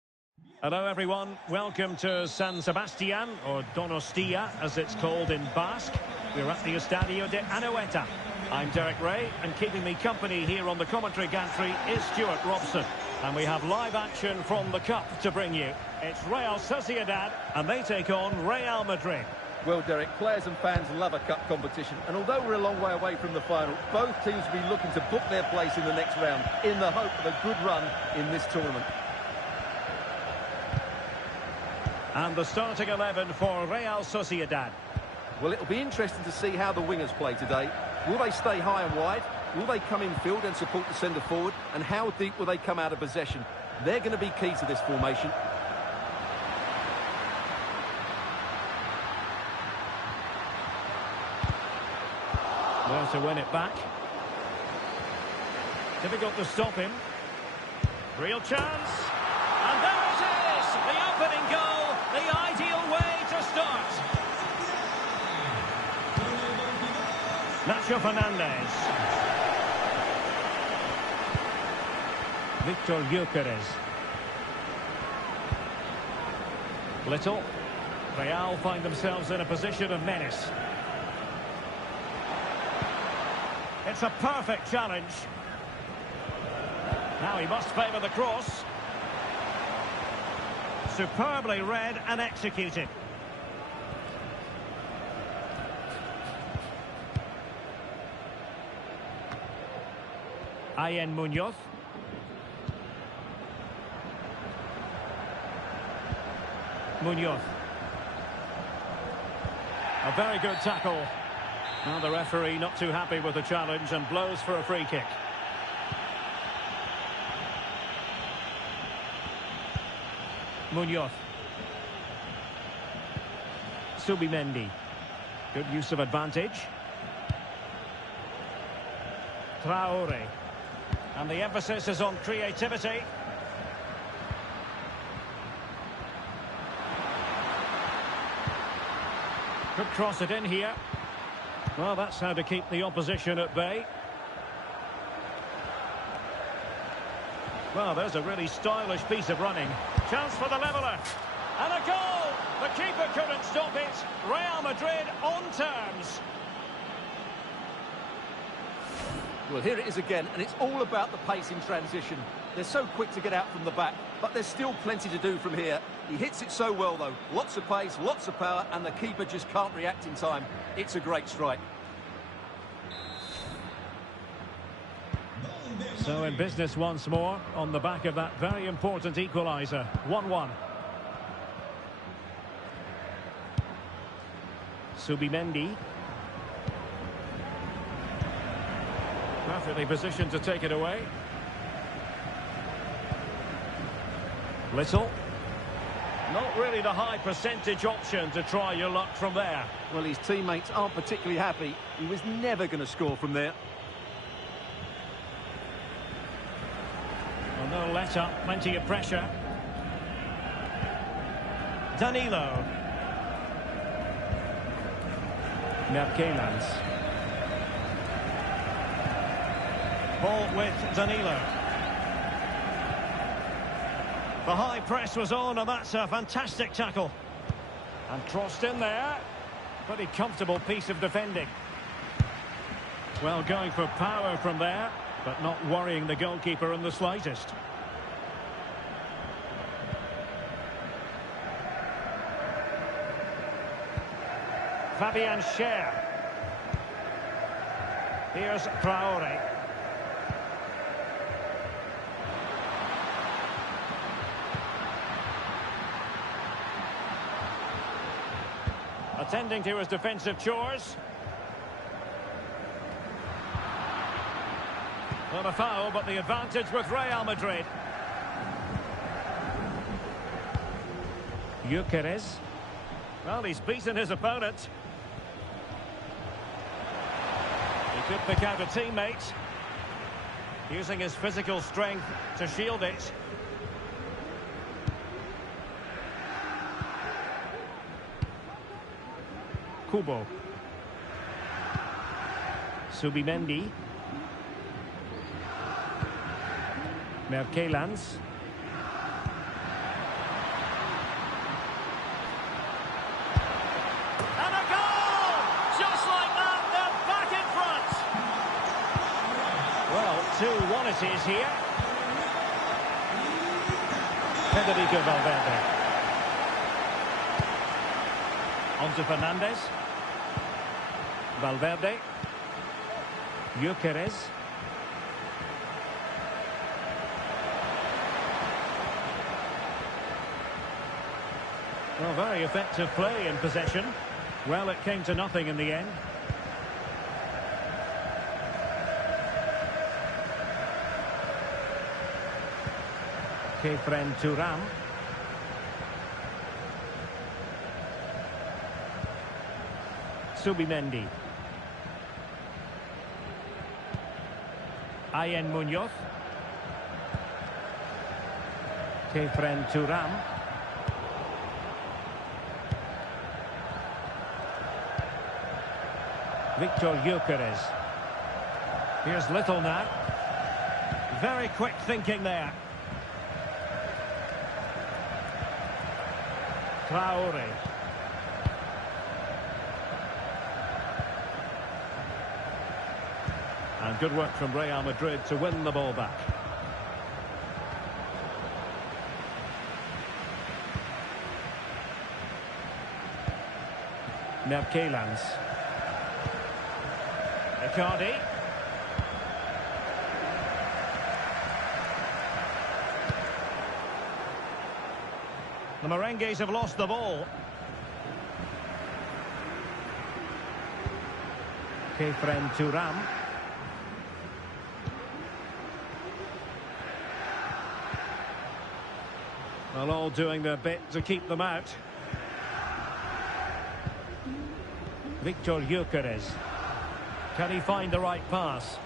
Hello, everyone. Welcome to San Sebastian, or Donostia, as it's called in Basque. We're at the Estadio de Anoeta. I'm Derek Ray, and keeping me company here on the commentary gantry is Stuart Robson. And we have live action from the Cup to bring you. It's Real Sociedad, and they take on Real Madrid. Well, Derek, players and fans love a cup competition, and although we're a long way away from the final, both teams will be looking to book their place in the next round in the hope of a good run in this tournament. And the starting 11 for Real Sociedad. Well, it'll be interesting to see how the wingers play today. Will they stay high and wide? Will they come in field and support the centre forward? And how deep will they come out of possession? They're going to be key to this formation. Well, to win it back. Difficult to stop him. Real chance. And there it is! The opening goal, the ideal way to start. Nacho Fernandez. Victor Gyökeres. Little. Real find themselves in a position of menace. It's a perfect challenge. Now he must favour the cross. Superbly read and executed. Ian Munoz. Munoz. A very good tackle. Now the referee not too happy with the challenge and blows for a free kick. Munoz. Subimendi. Good use of advantage. Traore. And the emphasis is on creativity. Could cross it in here. Well, that's how to keep the opposition at bay. Well, there's a really stylish piece of running. Chance for the leveller. And a goal! The keeper couldn't stop it. Real Madrid on terms. Well, here it is again, and it's all about the pace in transition. They're so quick to get out from the back, but there's still plenty to do from here. He hits it so well, though. Lots of pace, lots of power, and the keeper just can't react in time. It's a great strike. So in business once more, on the back of that very important equaliser. 1-1. Subimendi. Perfectly positioned to take it away. Little. Not really the high percentage option to try your luck from there. Well, his teammates aren't particularly happy. He was never going to score from there. Well, no let-up, plenty of pressure. Danilo. Merkelans. Ball with Danilo. The high press was on, and that's a fantastic tackle. And crossed in there. Pretty comfortable piece of defending. Well, going for power from there, but not worrying the goalkeeper in the slightest. Fabian Schär. Here's Traore. Attending to his defensive chores. Not a foul, but the advantage with Real Madrid. Gyökeres. Well, he's beaten his opponent. He could pick out a teammate. Using his physical strength to shield it. Kubo. Subimendi. Merkelans. And a goal! Just like that, they're back in front. Well, 2-1 it is here. Federico Valverde. On to Fernandez. Valverde. Gyökeres. Well, very effective play in possession. Well, it came to nothing in the end. Kefren Turam. Subimendi. Ayen Munoz. Kefren Turam. Victor Gyökeres. Here's Little now. Very quick thinking there. Traore. And good work from Real Madrid to win the ball back. Merkelans. Icardi. The Merengues have lost the ball. Kefren Turam. Well, all doing their bit to keep them out. Victor Gyökeres. Can he find the right pass?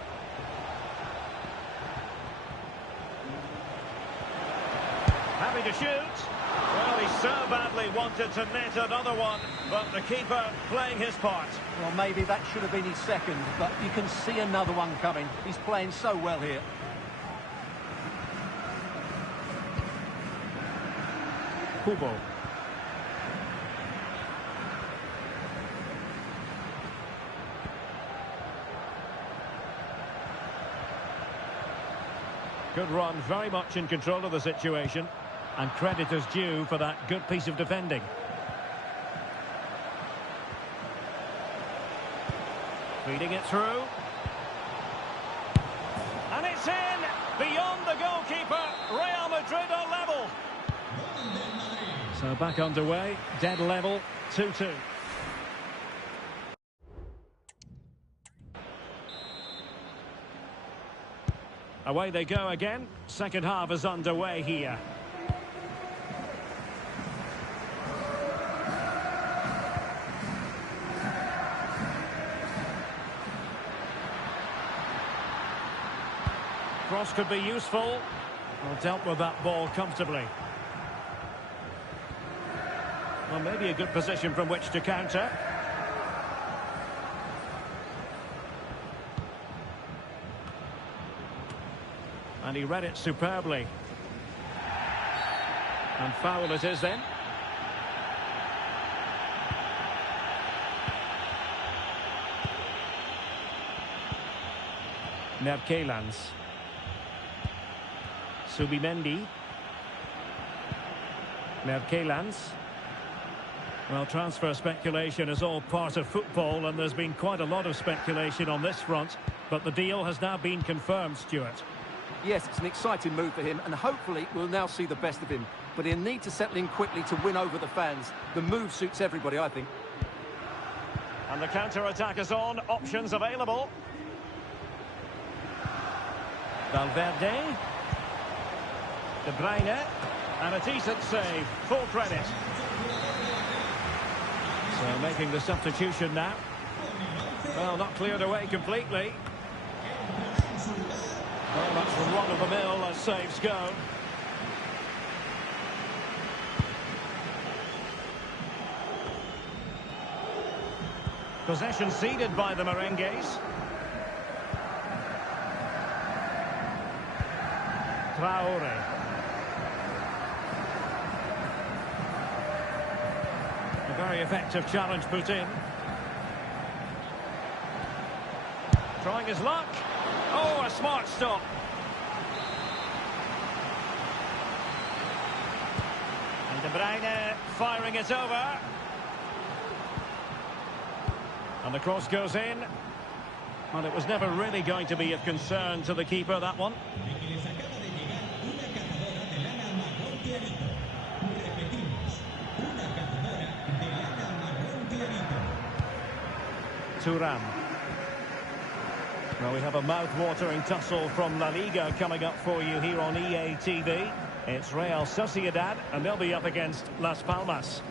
Happy to shoot. Well, he so badly wanted to net another one, but the keeper playing his part. Well, maybe that should have been his second, but you can see another one coming. He's playing so well here. Kubo. Good run, very much in control of the situation. And credit is due for that good piece of defending. Feeding it through. And it's in! Beyond the goalkeeper, Real Madrid are level. So back underway, dead level, 2-2. Away they go again. Second half is underway here. Cross could be useful. Well, dealt with that ball comfortably. Well, maybe a good position from which to counter. And he read it superbly. And foul it is then. Merkelans. Subimendi. Merkelans. Well, transfer speculation is all part of football, and there's been quite a lot of speculation on this front, but the deal has now been confirmed, Stuart. Yes, it's an exciting move for him, and hopefully we'll now see the best of him. But he'll need to settle in quickly to win over the fans. The move suits everybody, I think. And the counter-attack is on. Options available. Valverde. De Bruyne. And a decent save. Full credit. So making the substitution now. Well, not cleared away completely. Very much from run-of-the-mill as saves go. Possession ceded by the Merengues. Traore. A very effective challenge put in. Trying his luck. Oh, a smart stop. And De Bruyne firing it over. And the cross goes in. Well, it was never really going to be of concern to the keeper, that one. Thuram. Well, we have a mouth-watering tussle from La Liga coming up for you here on EA TV. It's Real Sociedad, and they'll be up against Las Palmas.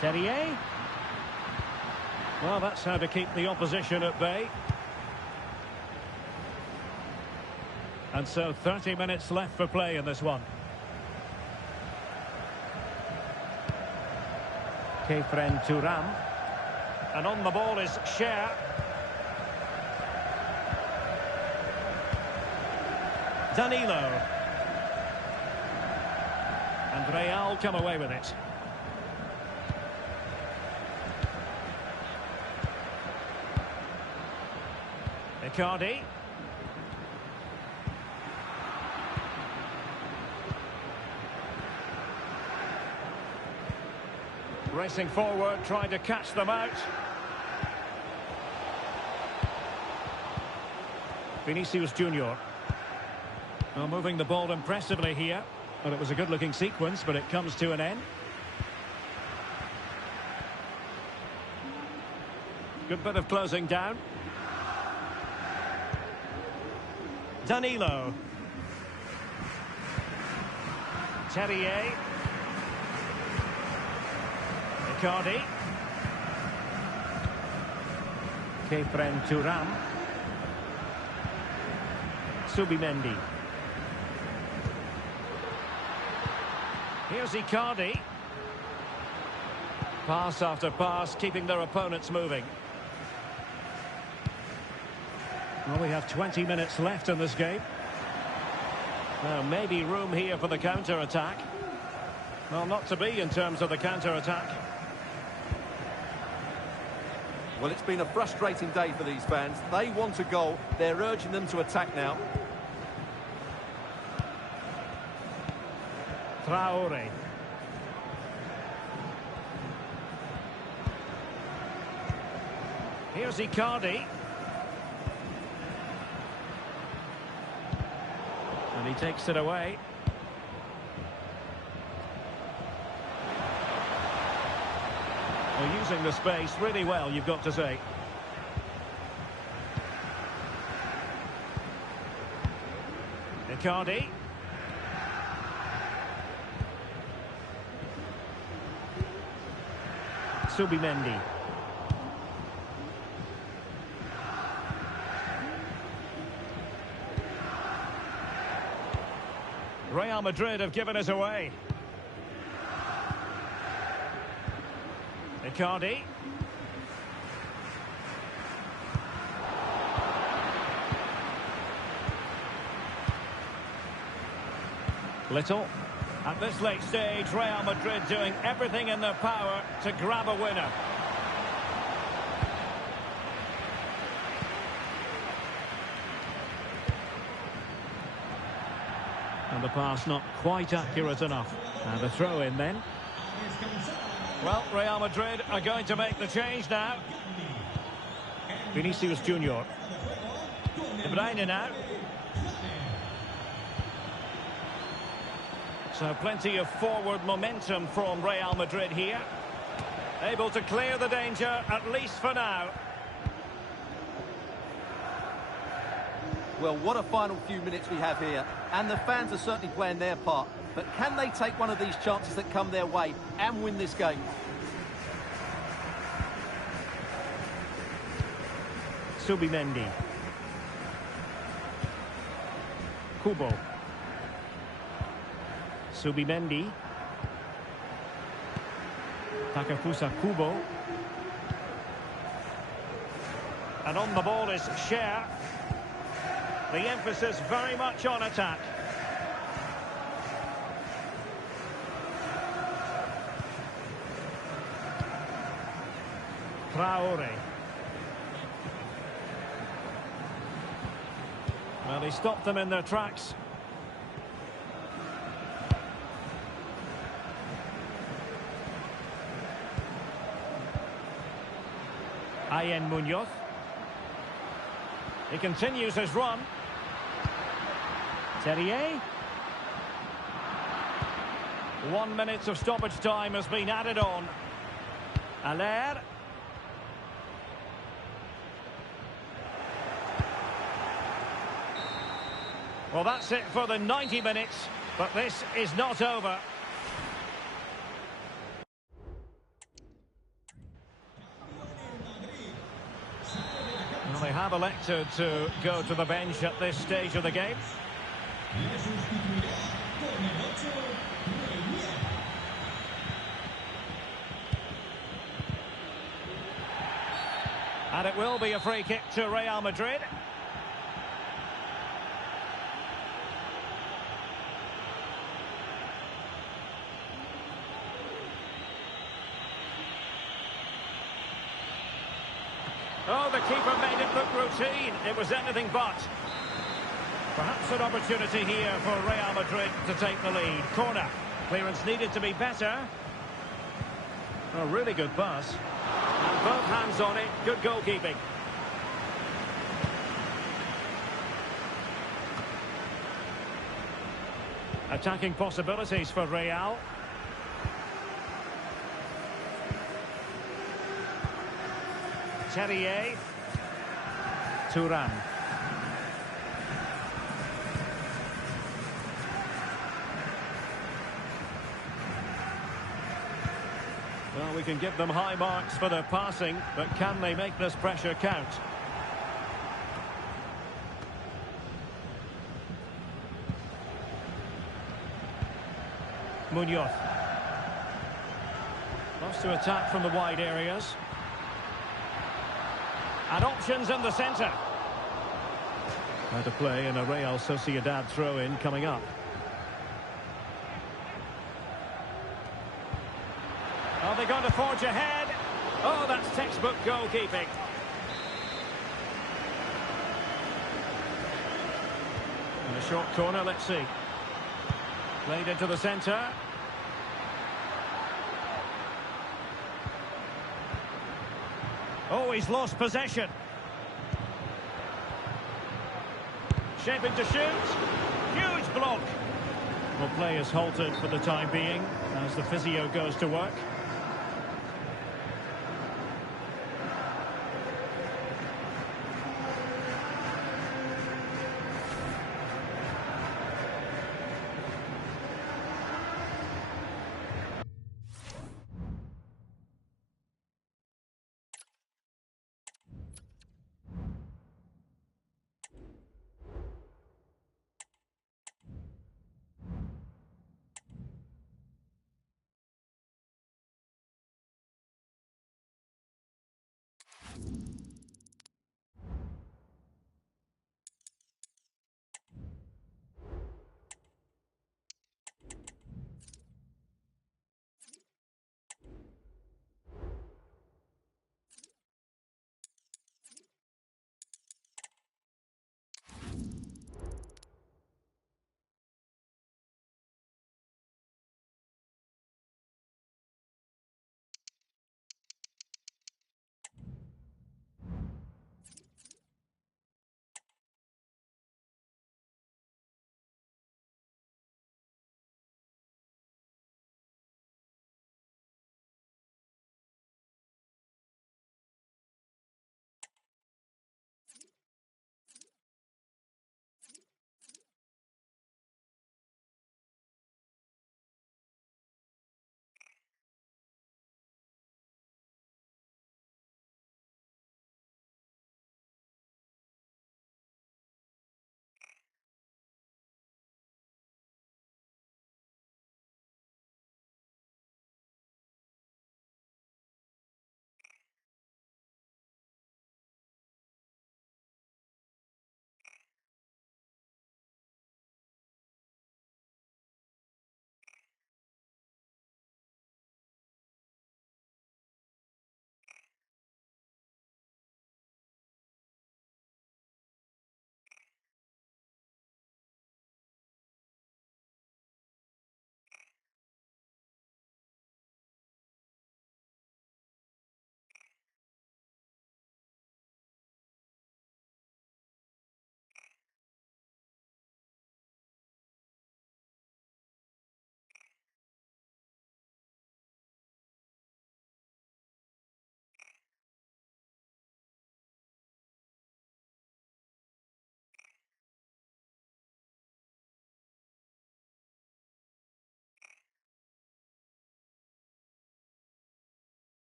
Terrier. Well, that's how to keep the opposition at bay. And so 30 minutes left for play in this one. Kefren Thuram. And on the ball is Scher. Danilo. And Real come away with it. Icardi. Racing forward, trying to catch them out. Vinicius Junior. Well, moving the ball impressively here. Well, it was a good-looking sequence, but it comes to an end. Good bit of closing down. Danilo. Terrier. Icardi. Kefren Thuram. Subimendi. Here's Icardi. Pass after pass, keeping their opponents moving. Well, we have 20 minutes left in this game. Now, maybe room here for the counter-attack. Well, not to be in terms of the counter-attack. Well, it's been a frustrating day for these fans. They want a goal. They're urging them to attack now. Traore. Here's Icardi. And he takes it away. Well, using the space really well, you've got to say. Icardi. Subimendi. Real Madrid have given us away. Icardi. Little. At this late stage, Real Madrid doing everything in their power to grab a winner. And the pass not quite accurate enough. And the throw in then. Well, Real Madrid are going to make the change now. Vinicius Junior. De Bruyne now. So plenty of forward momentum from Real Madrid here. Able to clear the danger, at least for now. Well, what a final few minutes we have here. And the fans are certainly playing their part. But can they take one of these chances that come their way and win this game? Subimendi. Kubo. Subimendi. Takafusa Kubo. And on the ball is Cher. The emphasis very much on attack. Traore. Well, he stopped them in their tracks. Ian Munoz. He continues his run. Terrier. 1 minute of stoppage time has been added on. Allaire. Well, that's it for the 90 minutes, but this is not over. Well, they have elected to go to the bench at this stage of the game. And it will be a free kick to Real Madrid. Oh, the keeper made it look routine. It was anything but. Perhaps an opportunity here for Real Madrid to take the lead. Corner. Clearance needed to be better. A really good pass. And both hands on it. Good goalkeeping. Attacking possibilities for Real. Terrier. Turan. Well, we can give them high marks for their passing, but can they make this pressure count? Munoz. Loves to attack from the wide areas. And options in the centre. Now to play in a Real Sociedad throw-in coming up. Are they going to forge ahead? Oh, that's textbook goalkeeping. In a short corner, let's see. Played into the centre. Oh, he's lost possession. Shaping to shoot. Huge block. Well, play is halted for the time being as the physio goes to work.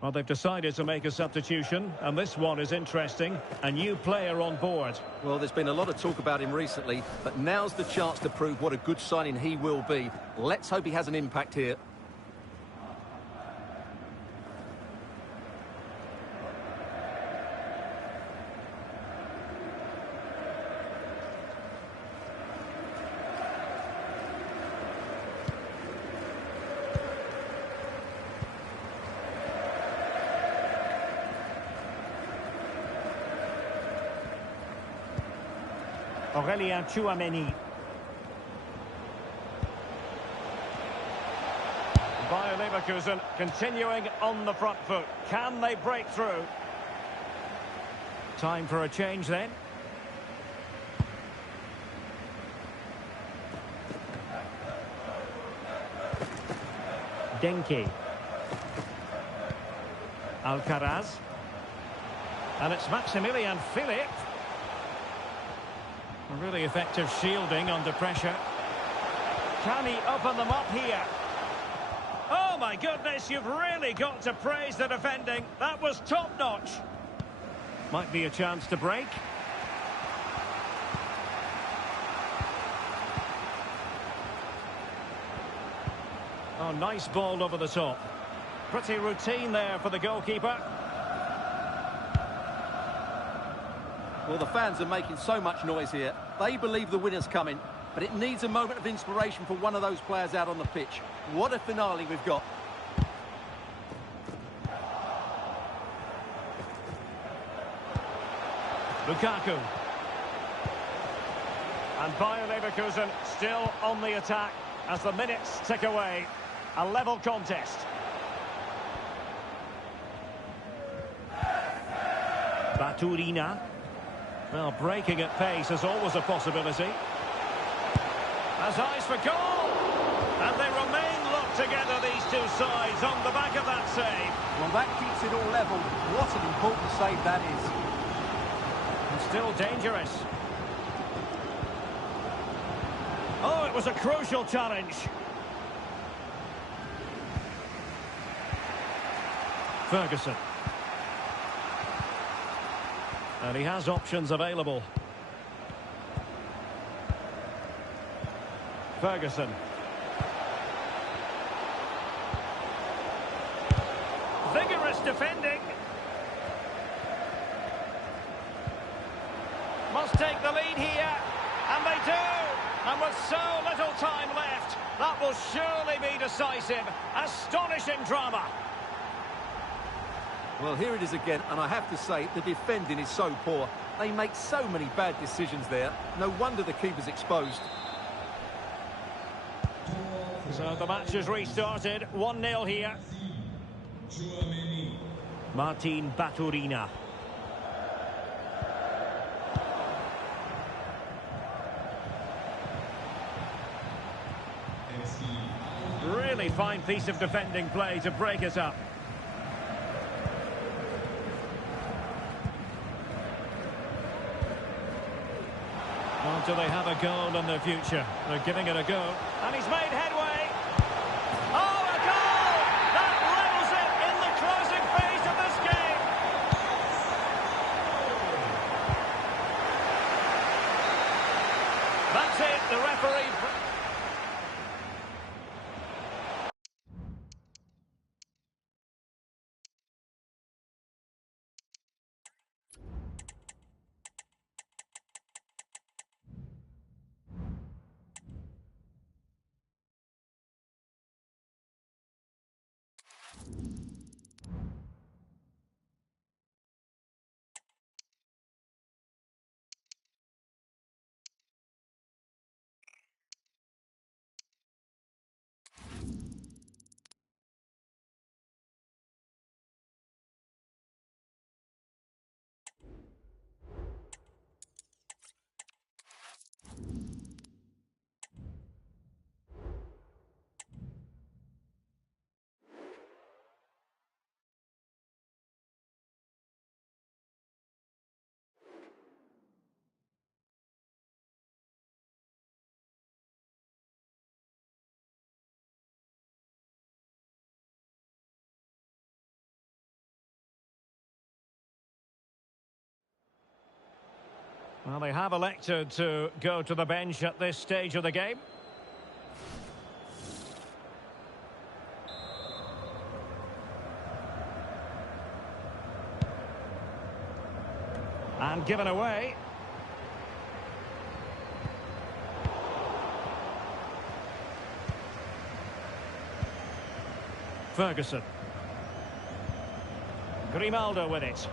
Well, they've decided to make a substitution, and this one is interesting. A new player on board. Well, there's been a lot of talk about him recently, but now's the chance to prove what a good signing he will be. Let's hope he has an impact here. Aurelien Tchouameni. Bayer Leverkusen continuing on the front foot. Can they break through? Time for a change then. Denki. Alcaraz. And it's Maximilian Philipp. A really effective shielding under pressure. Can he open them up here? Oh my goodness, you've really got to praise the defending. That was top-notch. Might be a chance to break. Oh, nice ball over the top. Pretty routine there for the goalkeeper. Well, the fans are making so much noise here. They believe the winner's coming, but it needs a moment of inspiration for one of those players out on the pitch. What a finale we've got. Lukaku. And Bayer Leverkusen still on the attack as the minutes tick away. A level contest. Baturina. Well, breaking at pace is always a possibility. Has eyes for goal! And they remain locked together, these two sides, on the back of that save. Well, that keeps it all level. What an important save that is. And still dangerous. Oh, it was a crucial challenge. Ferguson. And he has options available. Ferguson. Vigorous defending. Must take the lead here. And they do. And with so little time left, that will surely be decisive. Astonishing drama. Well, here it is again, and I have to say, the defending is so poor. They make so many bad decisions there. No wonder the keeper's exposed. So the match has restarted. 1-0 here. Martin Baturina. Really fine piece of defending play to break us up. Well, do they have a goal in their future? They're giving it a go. And he's made headway. Oh, a goal! That levels it in the closing phase of this game. That's it. The referee... Well, they have elected to go to the bench at this stage of the game. And given away. Ferguson. Grimaldo with it.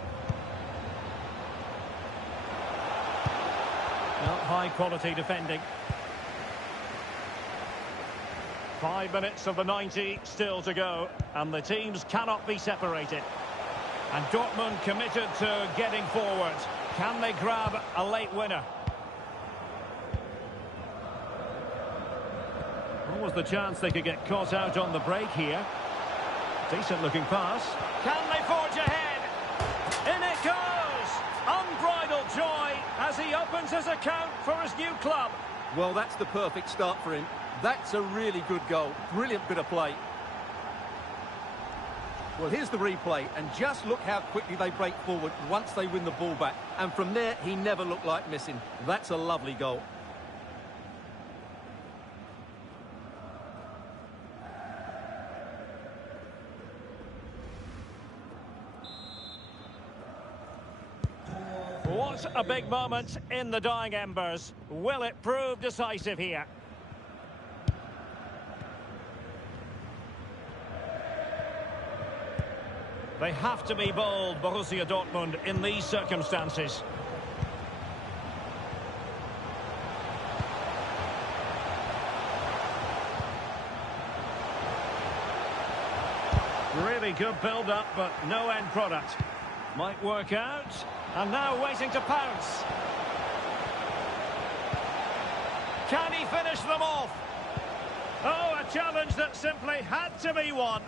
Well, high quality defending. 5 minutes of the 90 still to go, and the teams cannot be separated. And Dortmund committed to getting forward. Can they grab a late winner? Always the chance they could get caught out on the break here. Decent looking pass. Can they forge ahead? In it goes! Unbridled joy as he opens his account for his new club. Well, that's the perfect start for him. That's a really good goal. Brilliant bit of play. Well, here's the replay, and just look how quickly they break forward once they win the ball back. And from there, he never looked like missing. That's a lovely goal. What a big moment in the dying embers. Will it prove decisive here? They have to be bold, Borussia Dortmund, in these circumstances. Really good build-up, but no end product. Might work out. And now waiting to pounce. Can he finish them off? Oh, a challenge that simply had to be won.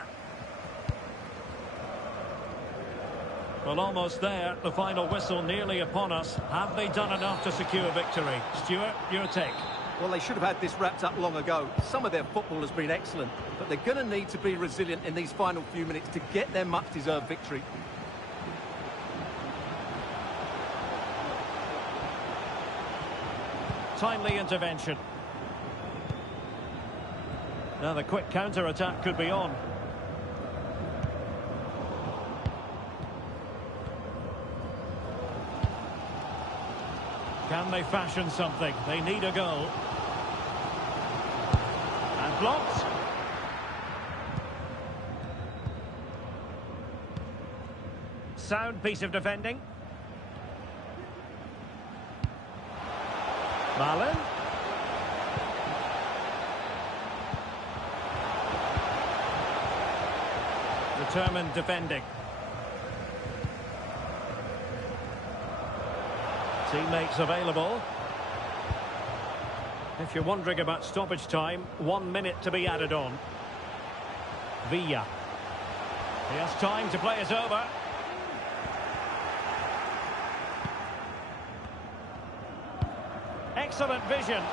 Well, almost there. The final whistle nearly upon us. Have they done enough to secure victory? Stuart, your take. Well, they should have had this wrapped up long ago. Some of their football has been excellent, but they're going to need to be resilient in these final few minutes to get their much-deserved victory. Timely intervention. Now the quick counter-attack could be on. Can they fashion something? They need a goal. And blocked. Sound piece of defending. Malen. Determined defending. Teammates available. If you're wondering about stoppage time, 1 minute to be added on. Villa. He has time to play it over. Excellent vision.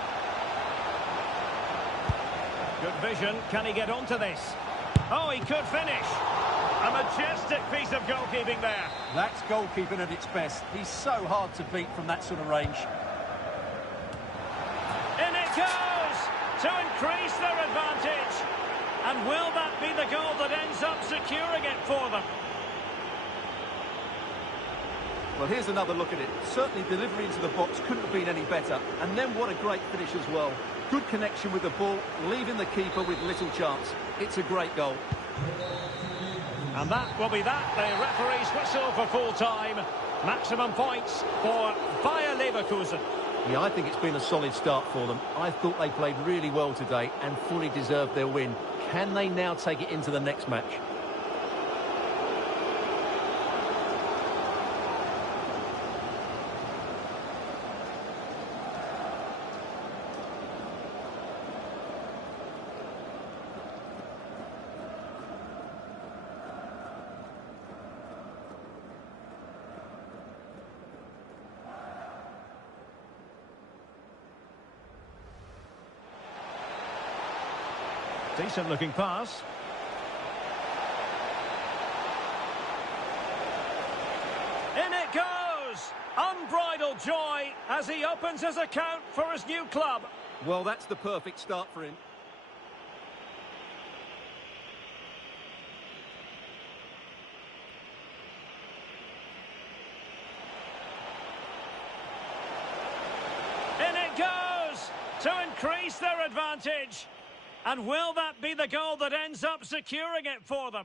Good vision. Can he get onto this? Oh, he could finish. A majestic piece of goalkeeping there. That's goalkeeping at its best. He's so hard to beat from that sort of range. In it goes to increase their advantage. And will that be the goal that ends up securing it for them? Well, here's another look at it. Certainly delivery into the box couldn't have been any better. And then what a great finish as well. Good connection with the ball, leaving the keeper with little chance. It's a great goal. And that will be that. The referee's whistle for full time. Maximum points for Bayer Leverkusen. Yeah, I think it's been a solid start for them. I thought they played really well today and fully deserved their win. Can they now take it into the next match? Decent looking pass. In it goes! Unbridled joy as he opens his account for his new club. Well, that's the perfect start for him. In it goes to increase their advantage. And will that be the goal that ends up securing it for them?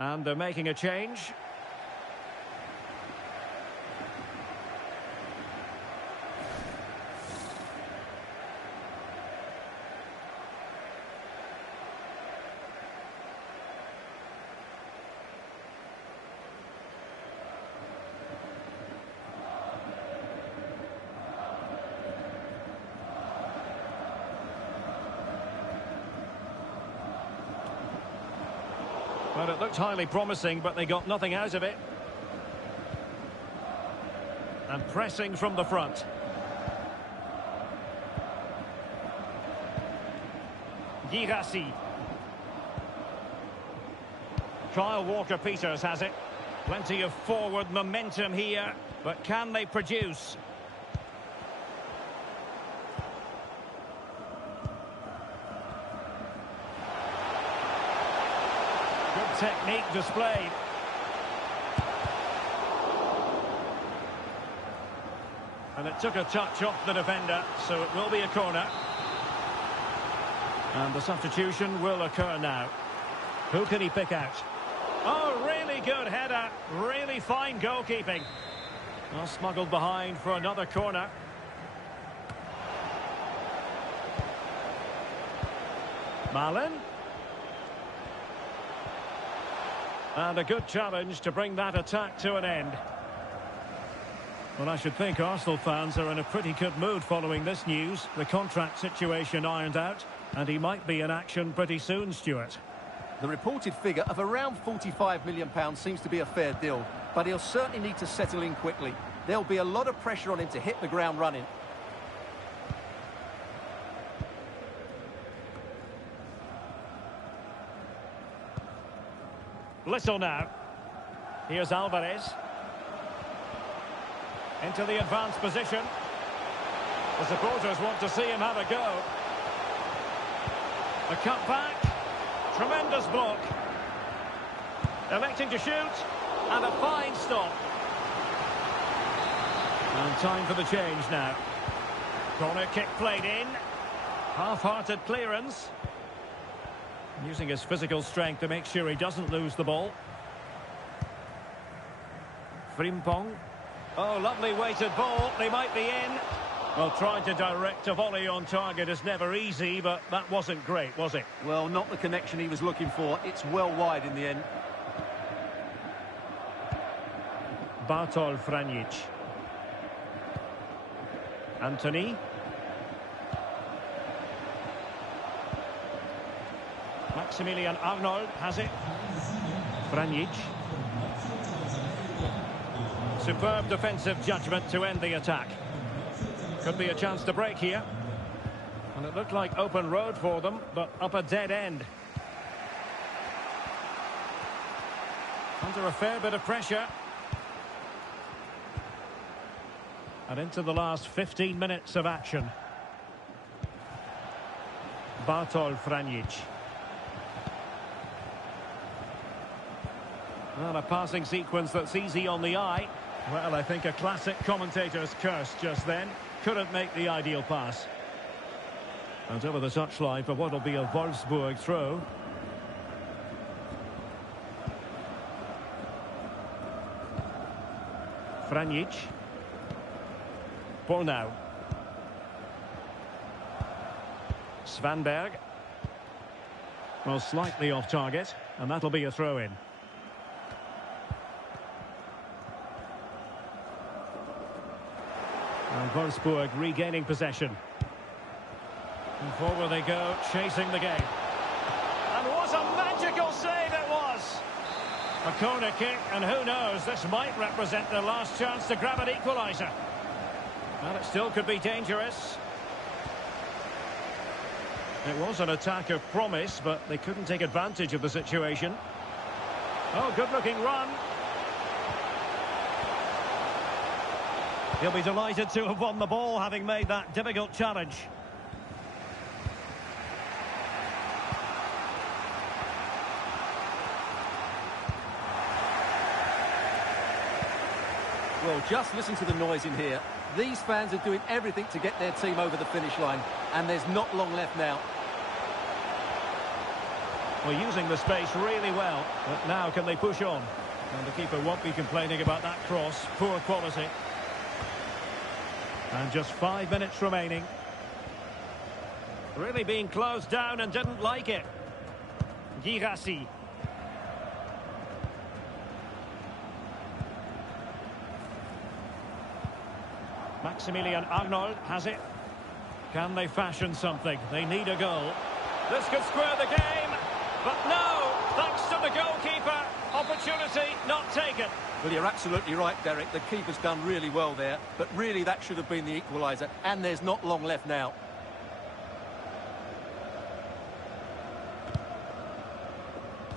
And they're making a change. Well, it looked highly promising, but they got nothing out of it. And pressing from the front. Girassi. Kyle Walker-Peters has it. Plenty of forward momentum here, but can they produce? Technique displayed. And it took a touch off the defender, so it will be a corner. And the substitution will occur now. Who can he pick out? Oh, really good header. Really fine goalkeeping. Well, smuggled behind for another corner. Malin. And a good challenge to bring that attack to an end. Well, I should think Arsenal fans are in a pretty good mood following this news. The contract situation ironed out, and he might be in action pretty soon, Stuart. The reported figure of around £45 million seems to be a fair deal, but he'll certainly need to settle in quickly. There'll be a lot of pressure on him to hit the ground running. Little now. Here's Alvarez. Into the advanced position. The supporters want to see him have a go. The cut back. Tremendous block. Electing to shoot. And a fine stop. And time for the change now. Corner kick played in. Half-hearted clearance. Using his physical strength to make sure he doesn't lose the ball. Frimpong. Oh, lovely weighted ball. They might be in. Well, trying to direct a volley on target is never easy, but that wasn't great, was it? Well, not the connection he was looking for. It's well wide in the end. Bartol Franjic. Anthony. Maximilian Arnold has it. Franjic. Superb defensive judgment to end the attack. Could be a chance to break here. And it looked like open road for them, but up a dead end. Under a fair bit of pressure. And into the last 15 minutes of action. Bartol Franjic. Well, a passing sequence that's easy on the eye. Well, I think a classic commentator's curse just then. Couldn't make the ideal pass. And over the touchline for what will be a Wolfsburg throw. Franjic. Bornau. Svanberg. Well, slightly off target, and that'll be a throw-in. And Wolfsburg regaining possession. And forward they go, chasing the game. And what a magical save it was! A corner kick, and who knows, this might represent the last chance to grab an equaliser. Well, it still could be dangerous. It was an attack of promise, but they couldn't take advantage of the situation. Oh, good-looking run. He'll be delighted to have won the ball, having made that difficult challenge. Well, just listen to the noise in here. These fans are doing everything to get their team over the finish line, and there's not long left now. Well, using the space really well, but now can they push on? And the keeper won't be complaining about that cross. Poor quality. And just 5 minutes remaining. Really being closed down and didn't like it. Girassi. Maximilian Arnold has it. Can they fashion something? They need a goal. This could square the game, but no, thanks to the goalkeeper. Opportunity not taken. Well, you're absolutely right, Derek. The keeper's done really well there, but really that should have been the equaliser, and there's not long left now.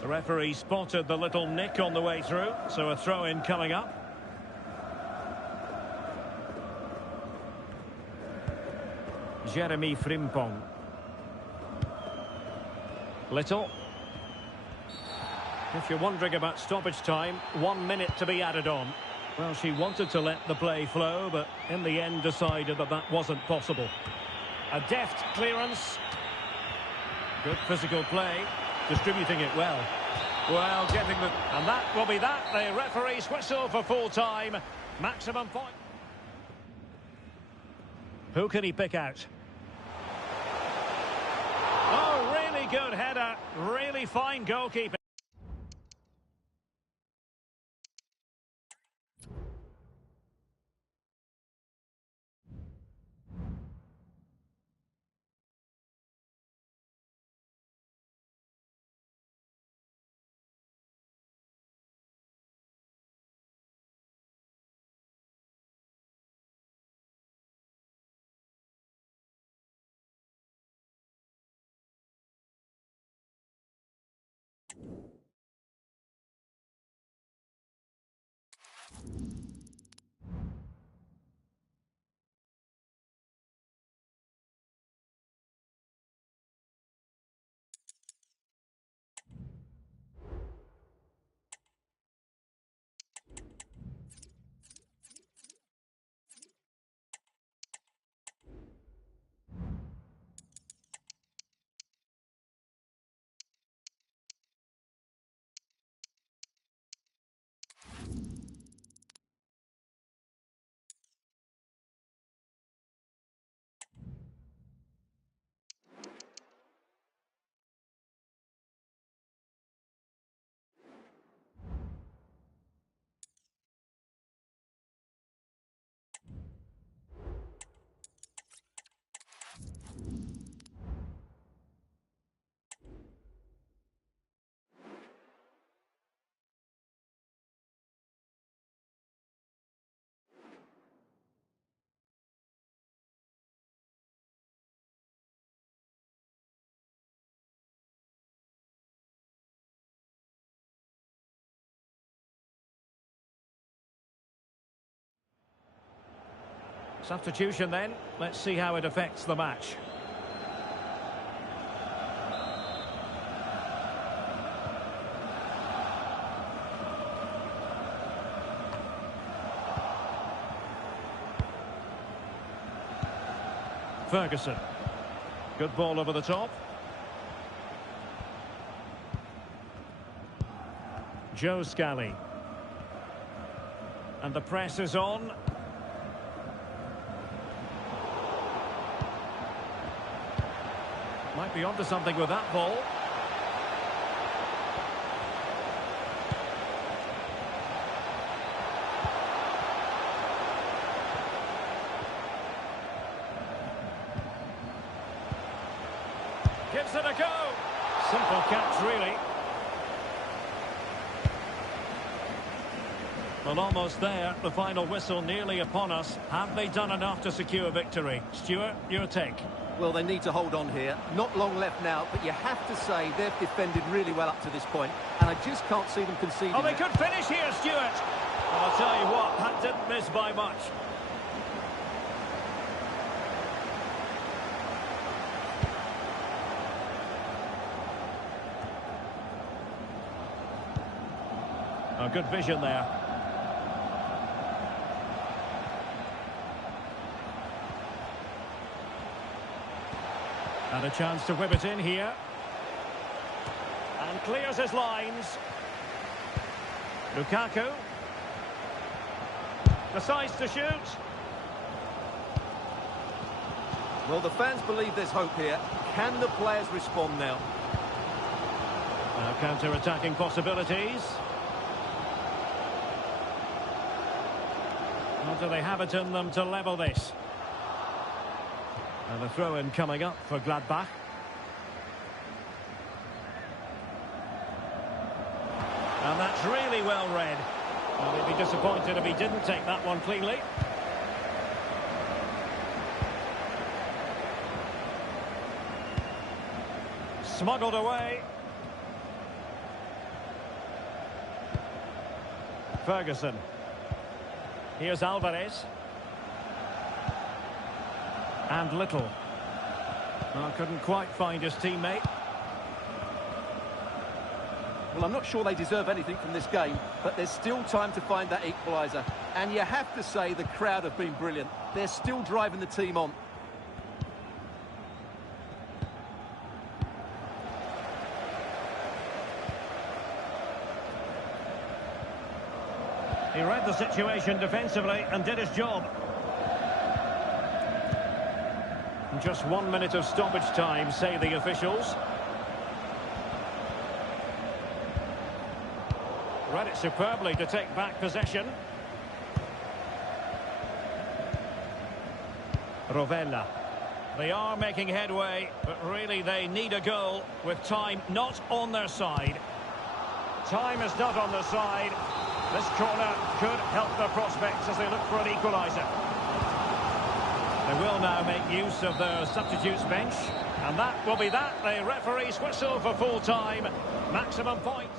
The referee spotted the little nick on the way through, so a throw-in coming up. Jeremy Frimpong. Little. If you're wondering about stoppage time, 1 minute to be added on. Well, she wanted to let the play flow, but in the end decided that that wasn't possible. A deft clearance. Good physical play. Distributing it well. Well, getting the... And that will be that. The referee's whistle for full time. Maximum point. Who can he pick out? Oh, really good header. Really fine goalkeeping. Substitution then. Let's see how it affects the match. Ferguson. Good ball over the top. Joe Scally. And the press is on. Might be onto something with that ball. Gives it a go. Simple catch, really. Well, almost there. The final whistle nearly upon us. Have they done enough to secure victory? Stuart, your take. Well, they need to hold on here. Not long left now, but you have to say they've defended really well up to this point, and I just can't see them conceding. Oh, they could finish here, Stuart. Well, I'll tell you what, that didn't miss by much. A good vision there. And a chance to whip it in here. And clears his lines. Lukaku. Decides to shoot. Well, the fans believe there's hope here. Can the players respond now? Now counter-attacking possibilities. Or do they have it in them to level this? And the throw-in coming up for Gladbach. And that's really well read. Well, he'd be disappointed if he didn't take that one cleanly. Smuggled away. Ferguson. Here's Alvarez. And Little. Oh, couldn't quite find his teammate. Well, I'm not sure they deserve anything from this game, but there's still time to find that equaliser. And you have to say the crowd have been brilliant. They're still driving the team on. He read the situation defensively and did his job. Just 1 minute of stoppage time, say the officials. Read it superbly to take back possession. Rovella. They are making headway, but really they need a goal with time not on their side. Time is not on their side. This corner could help their prospects as they look for an equaliser. They will now make use of their substitutes bench. And that will be that. The referee's whistle for full time. Maximum point.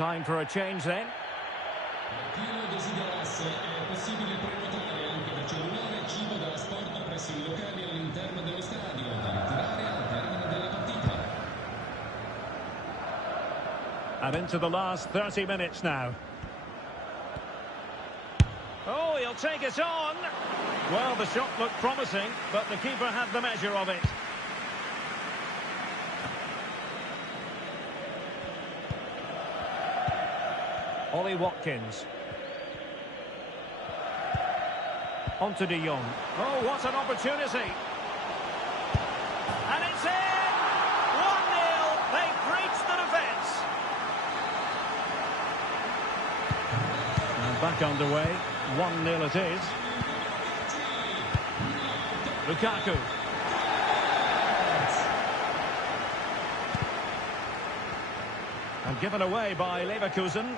Time for a change then. Chi lo desiderasse è possibile prenotare anche da cellulare cibo da asporto presso i locali all'interno dello stadio da ritirare al termine della partita. And into the last 30 minutes now. Oh, he'll take it on. Well, the shot looked promising, but the keeper had the measure of it. Ollie Watkins. On to De Jong. Oh, what an opportunity. And it's in! 1-0. They've breached the defence. And back underway. 1-0 it is. Lukaku. And given away by Leverkusen.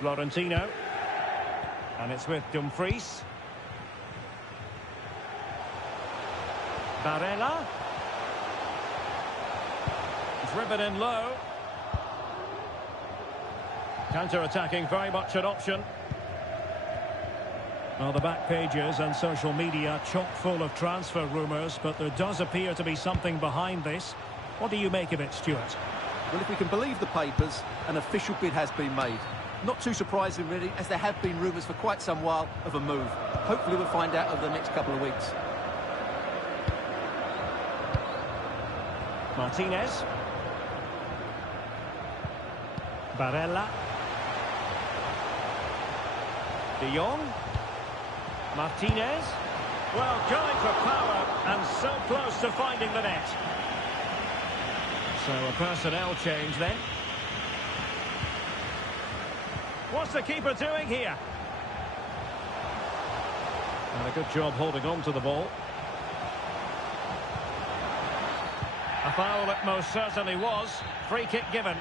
Florentino. And it's with Dumfries. Barella. Driven in low. Counter-attacking, very much an option. Well, the back pages and social media chock full of transfer rumours, but there does appear to be something behind this. What do you make of it, Stuart? Well, if we can believe the papers, an official bid has been made. Not too surprising, really, as there have been rumours for quite some while of a move. Hopefully we'll find out over the next couple of weeks. Martinez. Barella. De Jong. Martinez. Well, going for power and so close to finding the net. So a personnel change then. What's the keeper doing here? And a good job holding on to the ball. A foul it most certainly was. Free kick given.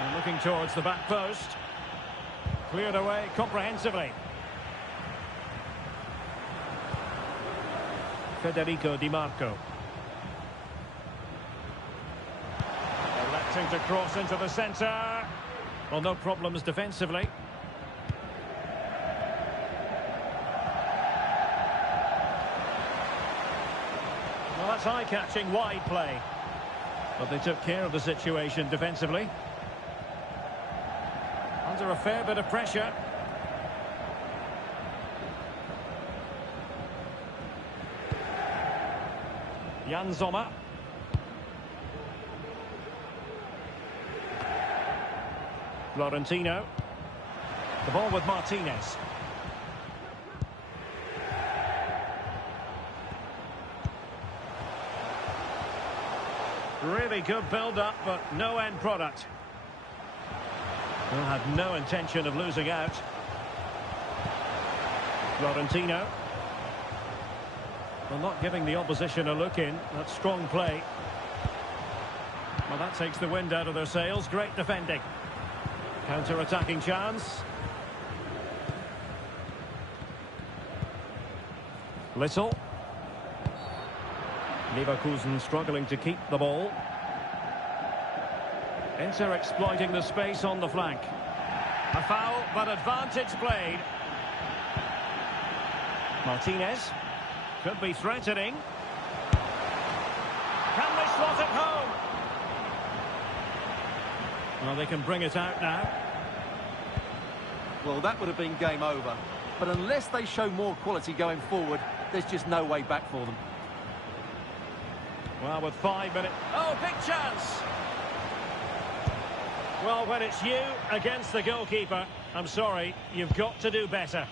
And looking towards the back post. Cleared away comprehensively. Federico Di Marco. Electing to cross into the centre. Well, no problems defensively. Well, that's eye-catching wide play. But they took care of the situation defensively. Under a fair bit of pressure. Jan Sommer. Florentino. The ball with Martinez. Really good build-up, but no end product. Well, had no intention of losing out. Florentino. Well, not giving the opposition a look in. That's strong play. Well, that takes the wind out of their sails. Great defending. Counter-attacking chance. Little. Leverkusen struggling to keep the ball. Inter exploiting the space on the flank. A foul, but advantage played. Martinez. Could be threatening. Can they slot it home? Well, they can bring it out now. Well, that would have been game over. But unless they show more quality going forward, there's just no way back for them. Well, with 5 minutes... Oh, big chance! Well, when it's you against the goalkeeper, I'm sorry, you've got to do better.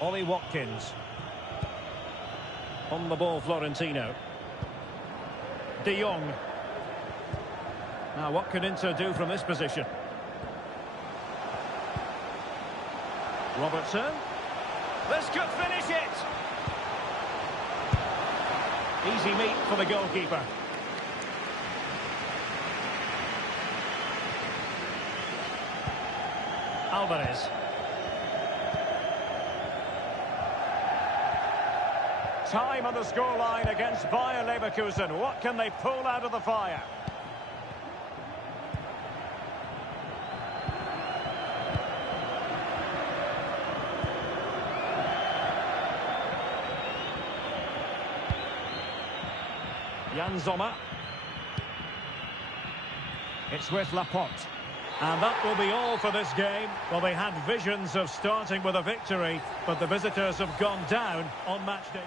Ollie Watkins. On the ball, Florentino. De Jong. Now, what can Inter do from this position? Robertson. This could finish it! Easy meat for the goalkeeper. Alvarez. time on the scoreline against Bayer Leverkusen. What can they pull out of the fire? Jan Sommer. It's with Laporte. And that will be all for this game. Well, they had visions of starting with a victory, but the visitors have gone down on match day.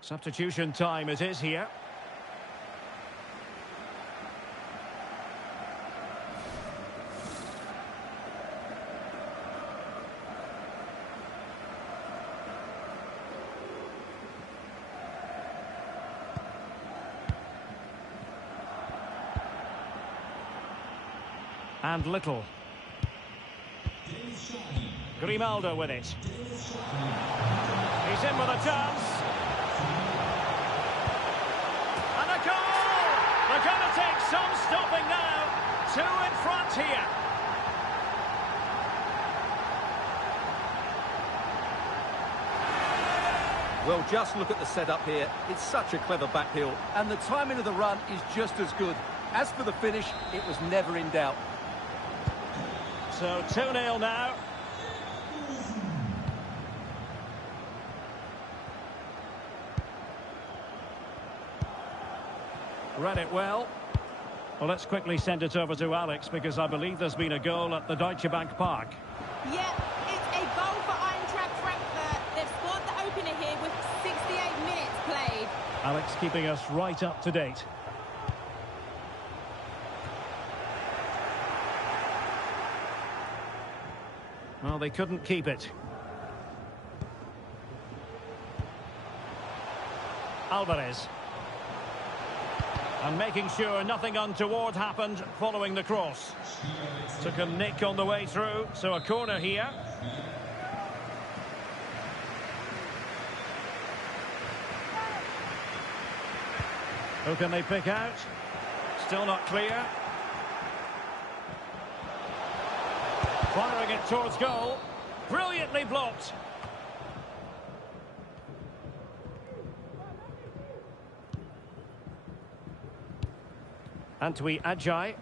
Substitution time it is here. And Little. Grimaldo with it. He's in with a chance. And a goal! They're going to take some stopping now. 2 in front here. Well, just look at the setup here. It's such a clever backheel, and the timing of the run is just as good. As for the finish, it was never in doubt. So 2-0 now. Read it well. Well, let's quickly send it over to Alex, because I believe there's been a goal at the Deutsche Bank Park. Yeah, it's a goal for Eintracht Frankfurt. They've scored the opener here with 68 minutes played. Alex keeping us right up to date. Well, they couldn't keep it. Alvarez. And making sure nothing untoward happened following the cross. Took a nick on the way through, so a corner here. Who can they pick out? Still not clear. Firing it towards goal. Brilliantly blocked. Antwi Ajay.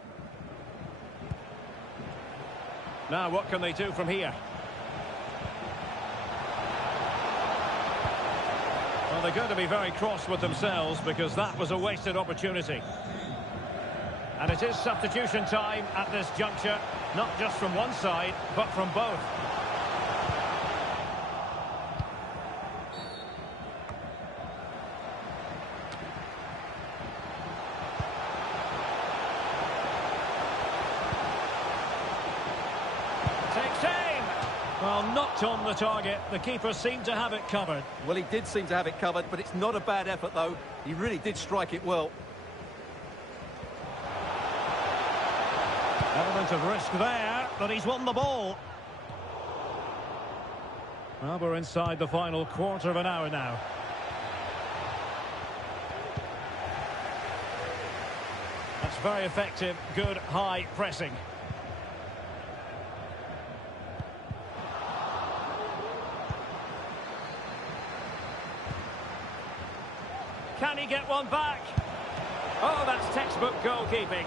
Now what can they do from here? Well, they're going to be very cross with themselves, because that was a wasted opportunity. And it is substitution time at this juncture, not just from one side, but from both. Takes aim. Well, knocked on the target. The keeper seemed to have it covered. Well, he did seem to have it covered, but it's not a bad effort, though. He really did strike it well. Element of risk there, but he's won the ball. Well, we're inside the final quarter of an hour now. That's very effective, good high pressing. Can he get one back? Oh, that's textbook goalkeeping.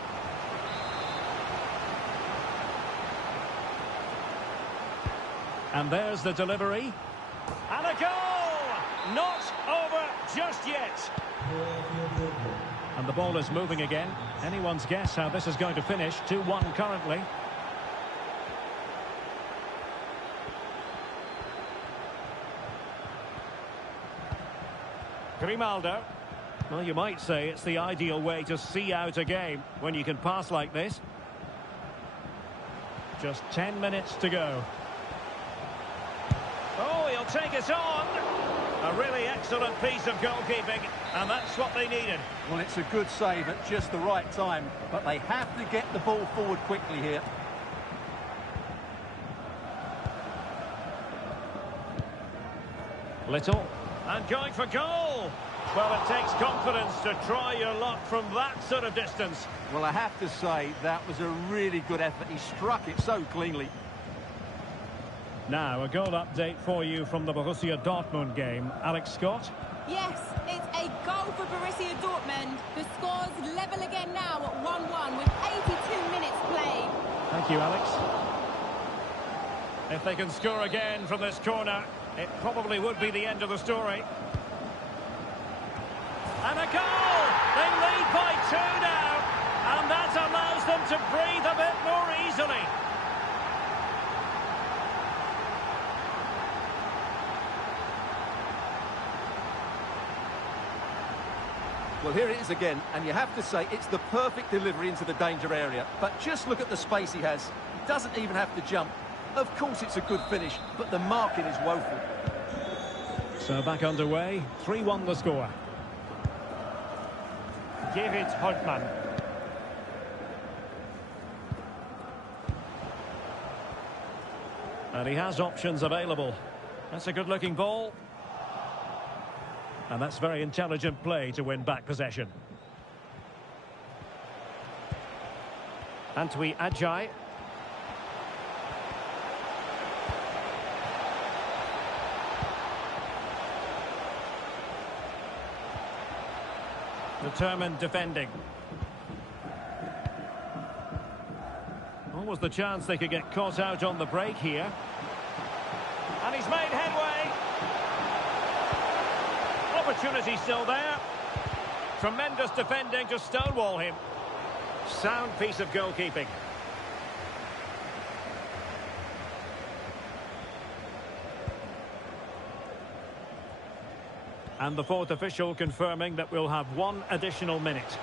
And there's the delivery. And a goal! Not over just yet. And the ball is moving again. Anyone's guess how this is going to finish. 2-1 currently. Grimaldo. Well, you might say it's the ideal way to see out a game when you can pass like this. Just 10 minutes to go. Oh, he'll take it on. A really excellent piece of goalkeeping, and that's what they needed. Well, it's a good save at just the right time, but they have to get the ball forward quickly here. Little. And going for goal. Well, it takes confidence to try your luck from that sort of distance. Well, I have to say, that was a really good effort. He struck it so cleanly. Now, a goal update for you from the Borussia Dortmund game. Alex Scott? Yes, it's a goal for Borussia Dortmund. The score's level again now at 1-1 with 82 minutes played. Thank you, Alex. If they can score again from this corner, it probably would be the end of the story. And a goal! They lead by 2 now, and that allows them to breathe a bit more easily. Well, here it is again, and you have to say it's the perfect delivery into the danger area. But just look at the space he has. He doesn't even have to jump. Of course it's a good finish, but the marking is woeful. So back underway, 3-1 the score. Give it Holtmann. And he has options available. That's a good-looking ball. And that's very intelligent play to win back possession. Antwi Ajay. Determined defending. Almost the chance they could get caught out on the break here. And he's made headway. Opportunity still there. Tremendous defending to stonewall him. Sound piece of goalkeeping. And the fourth official confirming that we'll have 1 additional minute.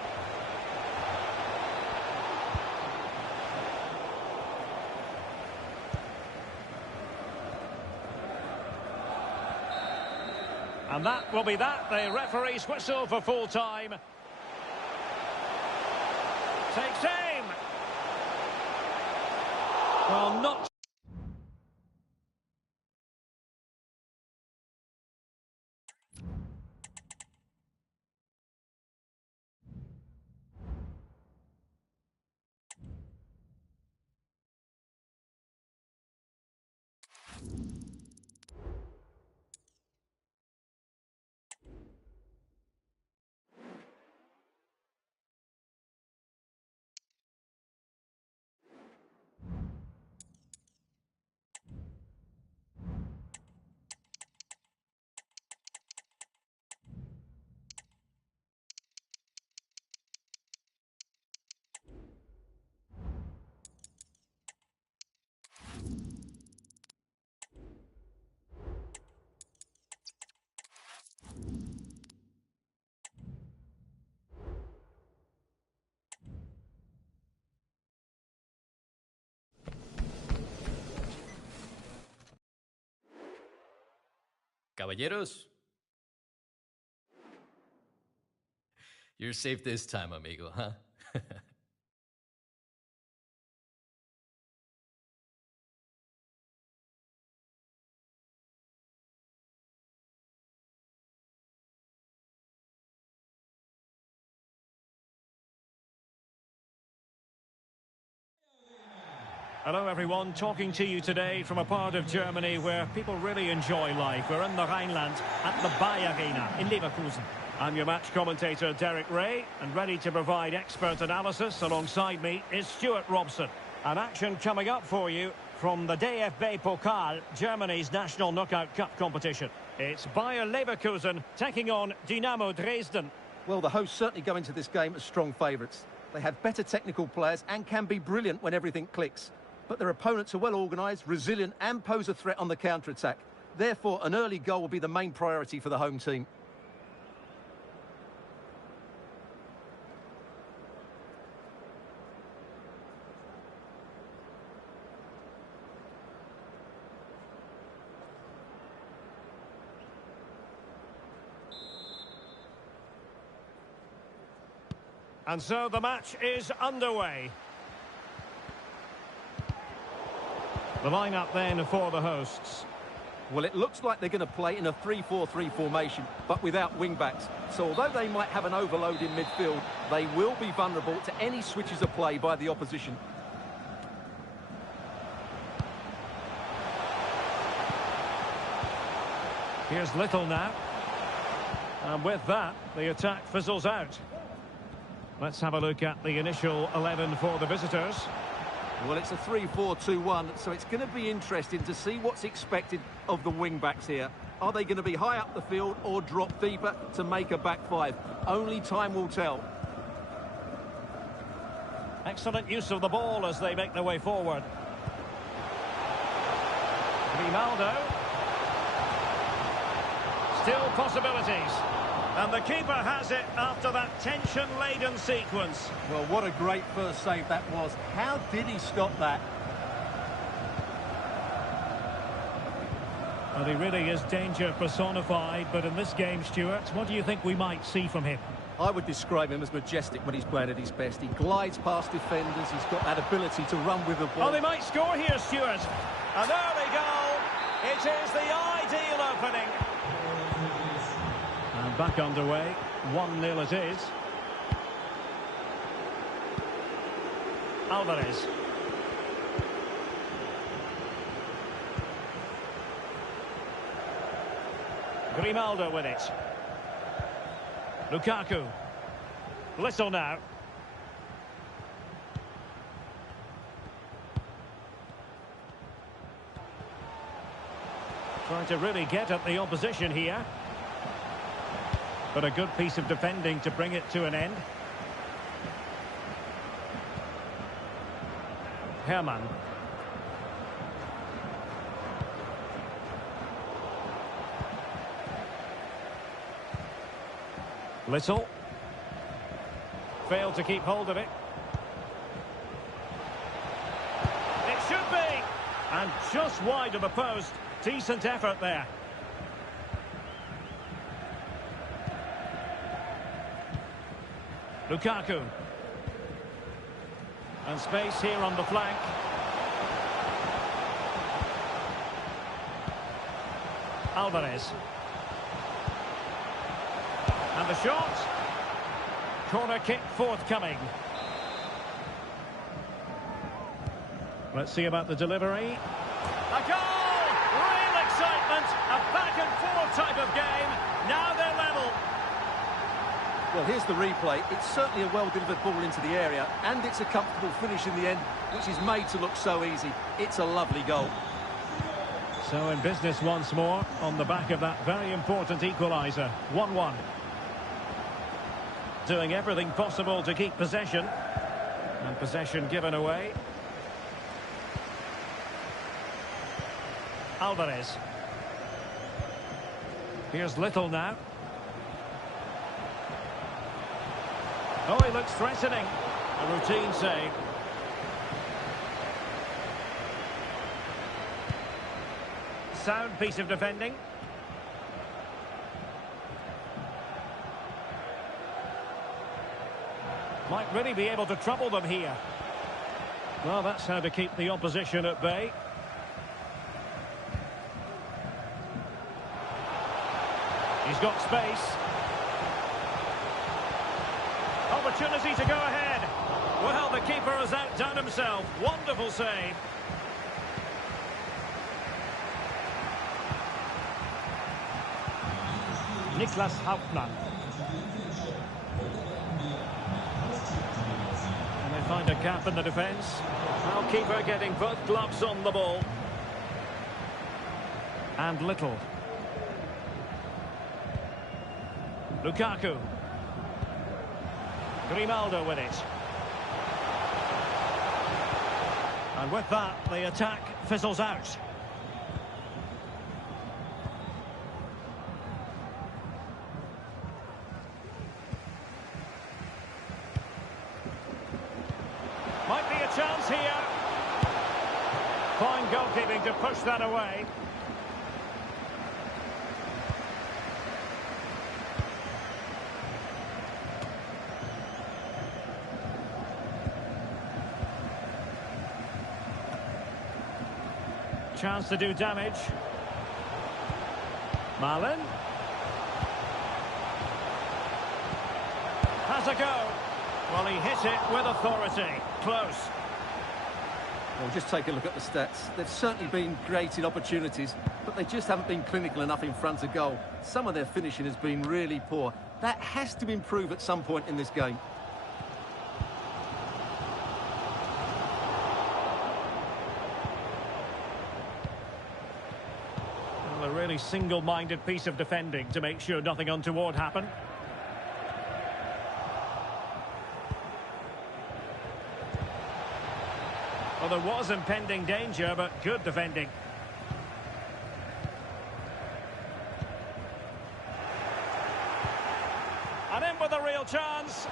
And that will be that. The referee's whistle for full time. Takes aim. Well, not... Caballeros. You're safe this time, amigo, huh? Hello everyone, talking to you today from a part of Germany where people really enjoy life. We're in the Rhineland at the Bayer Arena in Leverkusen. I'm your match commentator Derek Ray, and ready to provide expert analysis alongside me is Stuart Robson. An action coming up for you from the DFB Pokal, Germany's national knockout cup competition. It's Bayer Leverkusen taking on Dynamo Dresden. Well, the hosts certainly go into this game as strong favourites. They have better technical players and can be brilliant when everything clicks. But their opponents are well organised, resilient and pose a threat on the counter-attack. Therefore, an early goal will be the main priority for the home team. And so the match is underway. The lineup then for the hosts. Well, it looks like they're going to play in a 3-4-3 formation, but without wing-backs. So although they might have an overload in midfield, they will be vulnerable to any switches of play by the opposition. Here's Little now. And with that, the attack fizzles out. Let's have a look at the initial 11 for the visitors. Well, it's a 3-4-2-1, so it's going to be interesting to see what's expected of the wing-backs here. Are they going to be high up the field or drop deeper to make a back five? Only time will tell. Excellent use of the ball as they make their way forward. Grimaldo. Still possibilities. And the keeper has it after that tension-laden sequence. Well, what a great first save that was. How did he stop that? Well, he really is danger personified, but in this game, Stuart, what do you think we might see from him? I would describe him as majestic when he's playing at his best. He glides past defenders. He's got that ability to run with the ball. Oh, they might score here, Stuart. And there they go. It is the ideal opening. And back underway. 1-0 it is. Alvarez. Grimaldo with it. Lukaku. Little now. Trying to really get at the opposition here. But a good piece of defending to bring it to an end. Herman. Little. Failed to keep hold of it. It should be! And just wide of the post. Decent effort there. Lukaku. And space here on the flank. Alvarez. And the shot. Corner kick forthcoming. Let's see about the delivery. A goal! Real excitement. A back-and-forth type of game. Now they're level. Well, here's the replay. It's certainly a well-delivered ball into the area, and it's a comfortable finish in the end, which is made to look so easy. It's a lovely goal. So in business once more, on the back of that very important equaliser. 1-1. Doing everything possible to keep possession. And possession given away. Alvarez. Here's Little now. Oh, he looks threatening. A routine save. Sound piece of defending. Might really be able to trouble them here. Well, that's how to keep the opposition at bay. He's got space. Opportunity to go ahead. Well, the keeper has outdone himself. Wonderful save. Niklas Hauptmann. And they find a gap in the defence. Now keeper getting both gloves on the ball. And Little. Lukaku. Grimaldo with it. And with that, the attack fizzles out. Might be a chance here. Fine goalkeeping to push that away. Chance to do damage. Malen. Has a go. Well, he hit it with authority. Close. Well, just take a look at the stats. They've certainly been created opportunities, but they just haven't been clinical enough in front of goal. Some of their finishing has been really poor. That has to improve at some point in this game. Well, a really single-minded piece of defending to make sure nothing untoward happened. Well, there was impending danger, but good defending. And in with a real chance.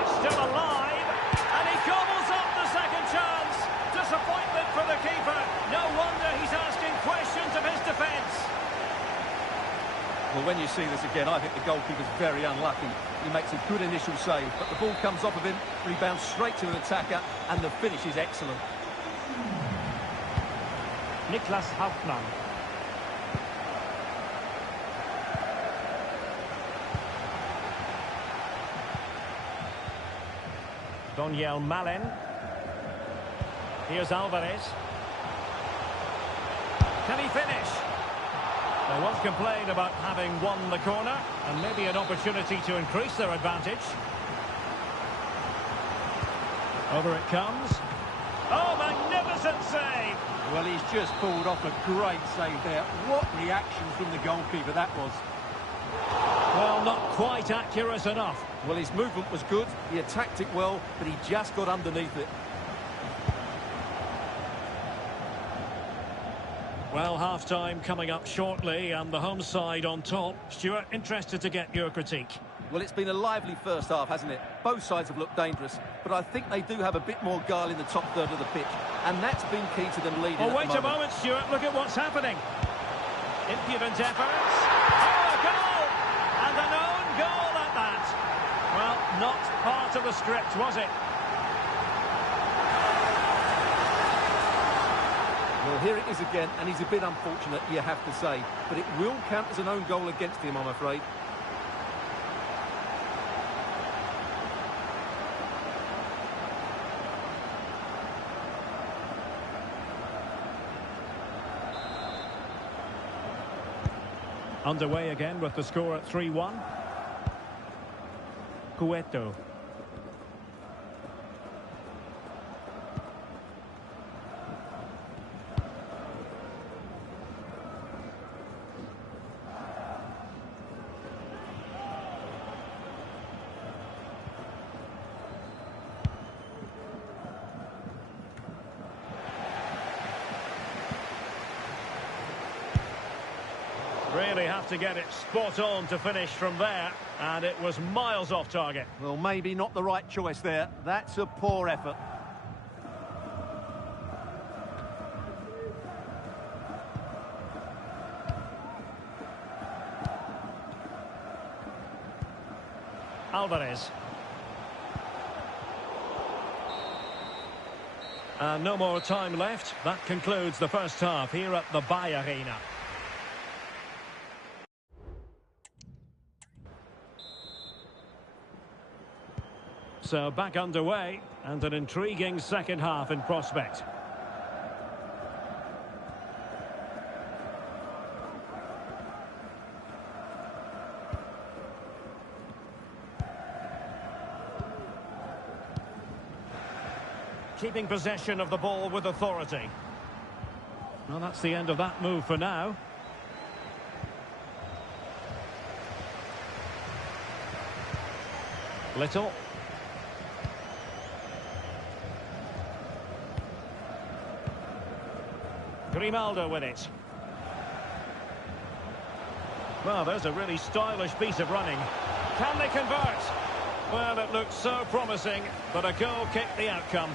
It's still alive, and he gobbles up the second chance. Disappointment for the keeper. No wonder he's asking questions of his defence. Well, when you see this again, I think the goalkeeper's very unlucky. He makes a good initial save, but the ball comes off of him, rebounds straight to an attacker, and the finish is excellent. Niklas Hauptmann. Daniel Malen. Here's Alvarez. Can he finish? They once complained about having won the corner, and maybe an opportunity to increase their advantage. Over it comes. Oh, magnificent save! Well, he's just pulled off a great save there. What reaction from the goalkeeper that was. Well, not quite accurate enough. Well, his movement was good, he attacked it well, but he just got underneath it. Well, half-time coming up shortly, and the home side on top. Stuart, interested to get your critique. Well, it's been a lively first half, hasn't it? Both sides have looked dangerous, but I think they do have a bit more guile in the top third of the pitch, and that's been key to them leading. Oh, wait a moment, Stuart. Look at what's happening. Impudent efforts. Oh, a goal! And an own goal at that. Well, not part of the script, was it? Well, here it is again, and he's a bit unfortunate, you have to say. But it will count as an own goal against him, I'm afraid. Underway again with the score at 3-1. Cueto. Really have to get it spot on to finish from there, and it was miles off target. Well, maybe not the right choice there. That's a poor effort. Alvarez. And no more time left. That concludes the first half here at the Bay Arena. So back underway, and an intriguing second half in prospect. keeping possession of the ball with authority. Well, that's the end of that move for now. Little. Grimaldo with it. Well, there's a really stylish piece of running. Can they convert? Well, it looks so promising, but a goal kicked the outcome.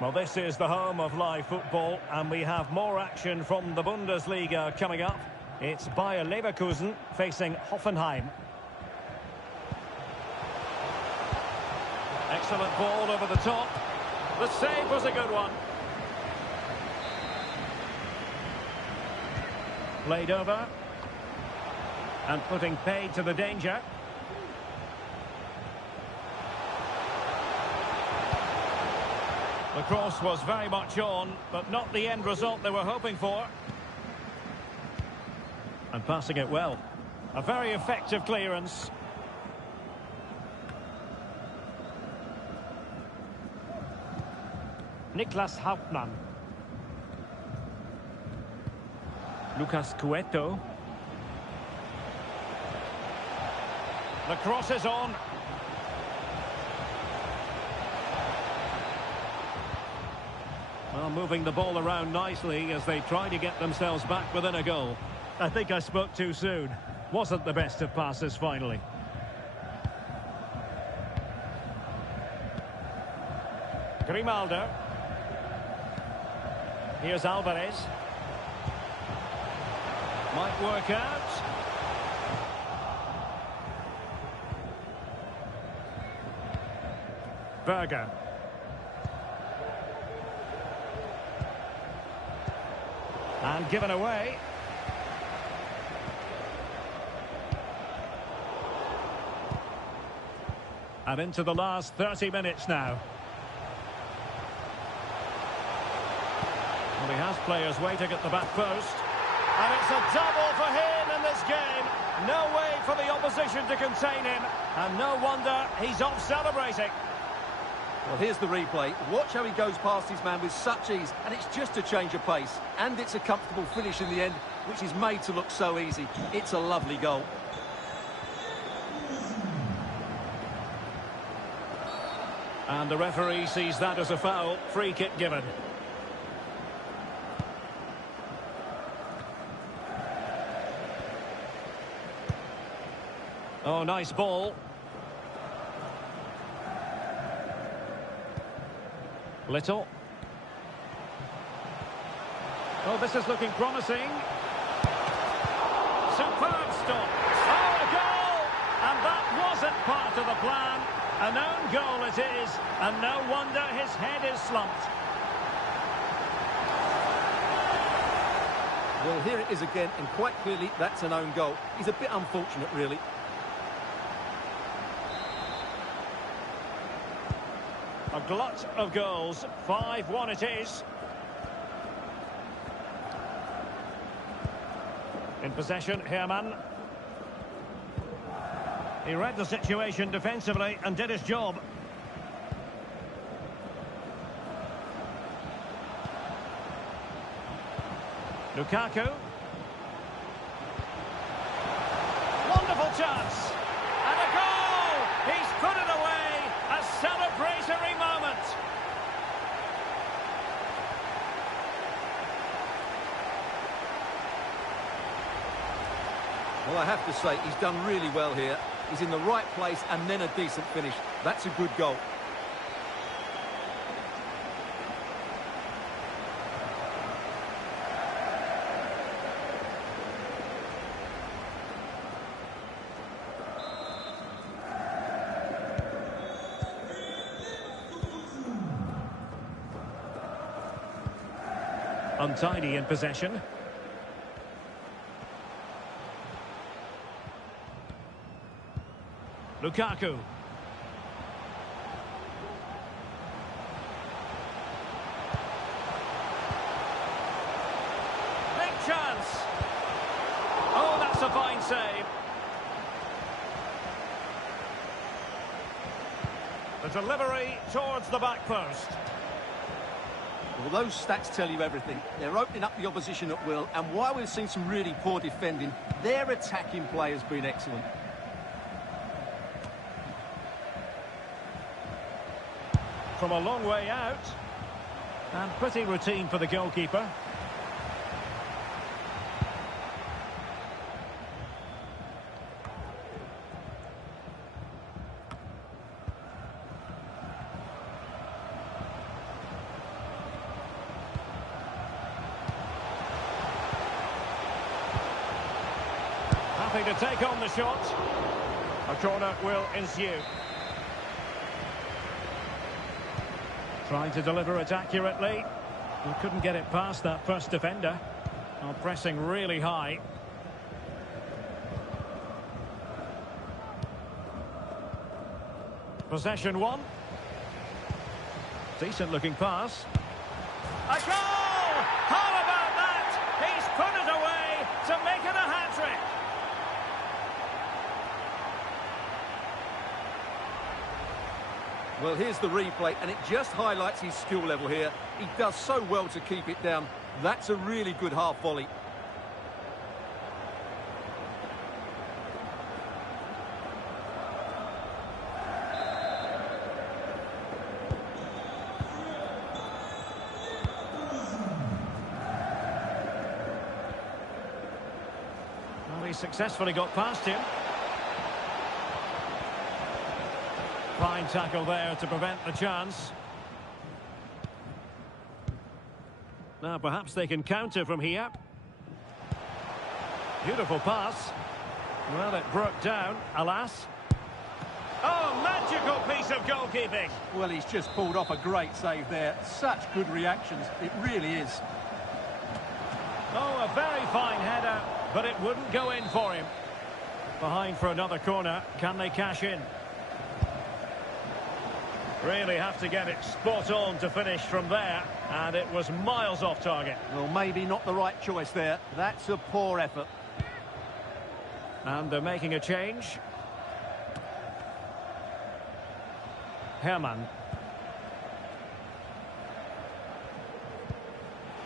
Well, this is the home of live football, and we have more action from the Bundesliga coming up. It's Bayer Leverkusen facing Hoffenheim. Excellent ball over the top. The save was a good one. Played over. And putting paid to the danger. The cross was very much on, but not the end result they were hoping for. And passing it well. A very effective clearance. Niklas Hauptmann. Lucas Cueto. The cross is on. Well, moving the ball around nicely as they try to get themselves back within a goal. I think I spoke too soon. Wasn't the best of passes finally. Grimaldo. Here's Alvarez. Might work out. Berger. And given away. And into the last 30 minutes now. Well, he has players waiting at the back post. And it's a double for him in this game. No way for the opposition to contain him. And no wonder he's off celebrating. Well, here's the replay. Watch how he goes past his man with such ease. And it's just a change of pace. And it's a comfortable finish in the end, which is made to look so easy. It's a lovely goal. And the referee sees that as a foul. Free kick given. Oh, nice ball. Little. Oh, this is looking promising. Superb stop. Oh, a goal! And that wasn't part of the plan. An own goal it is, and no wonder his head is slumped. Well, here it is again, and quite clearly that's an own goal. He's a bit unfortunate, really. A glut of goals. 5-1 it is. In possession, Hermann. He read the situation defensively and did his job. Lukaku. Wonderful chance. And a goal! He's put it away. A celebratory moment. Well, I have to say, he's done really well here. He's in the right place and then a decent finish. That's a good goal. Untidy in possession. Lukaku. a fine save. The delivery towards the back post. Well, those stats tell you everything. They're opening up the opposition at will, and while we've seen some really poor defending, their attacking play has been excellent. From a long way out. And pretty routine for the goalkeeper. Happy to take on the shot. A corner will ensue. Trying to deliver it accurately. He couldn't get it past that first defender. Oh, pressing really high. Possession one. Decent looking pass. A goal! How about that? He's put it away to make it a hat-trick. Well, here's the replay, and it just highlights his skill level here. He does so well to keep it down. That's a really good half volley. Well, he successfully got past him. Fine tackle there to prevent the chance. Now perhaps they can counter from here. Beautiful pass. Well, it broke down, alas. Oh, magical piece of goalkeeping. Well, he's just pulled off a great save there. Such good reactions. It really is. Oh, a very fine header, but it wouldn't go in for him. Behind for another corner. Can they cash in? Really have to get it spot on to finish from there, and it was miles off target. Well, maybe not the right choice there. That's a poor effort. And they're making a change. Herman.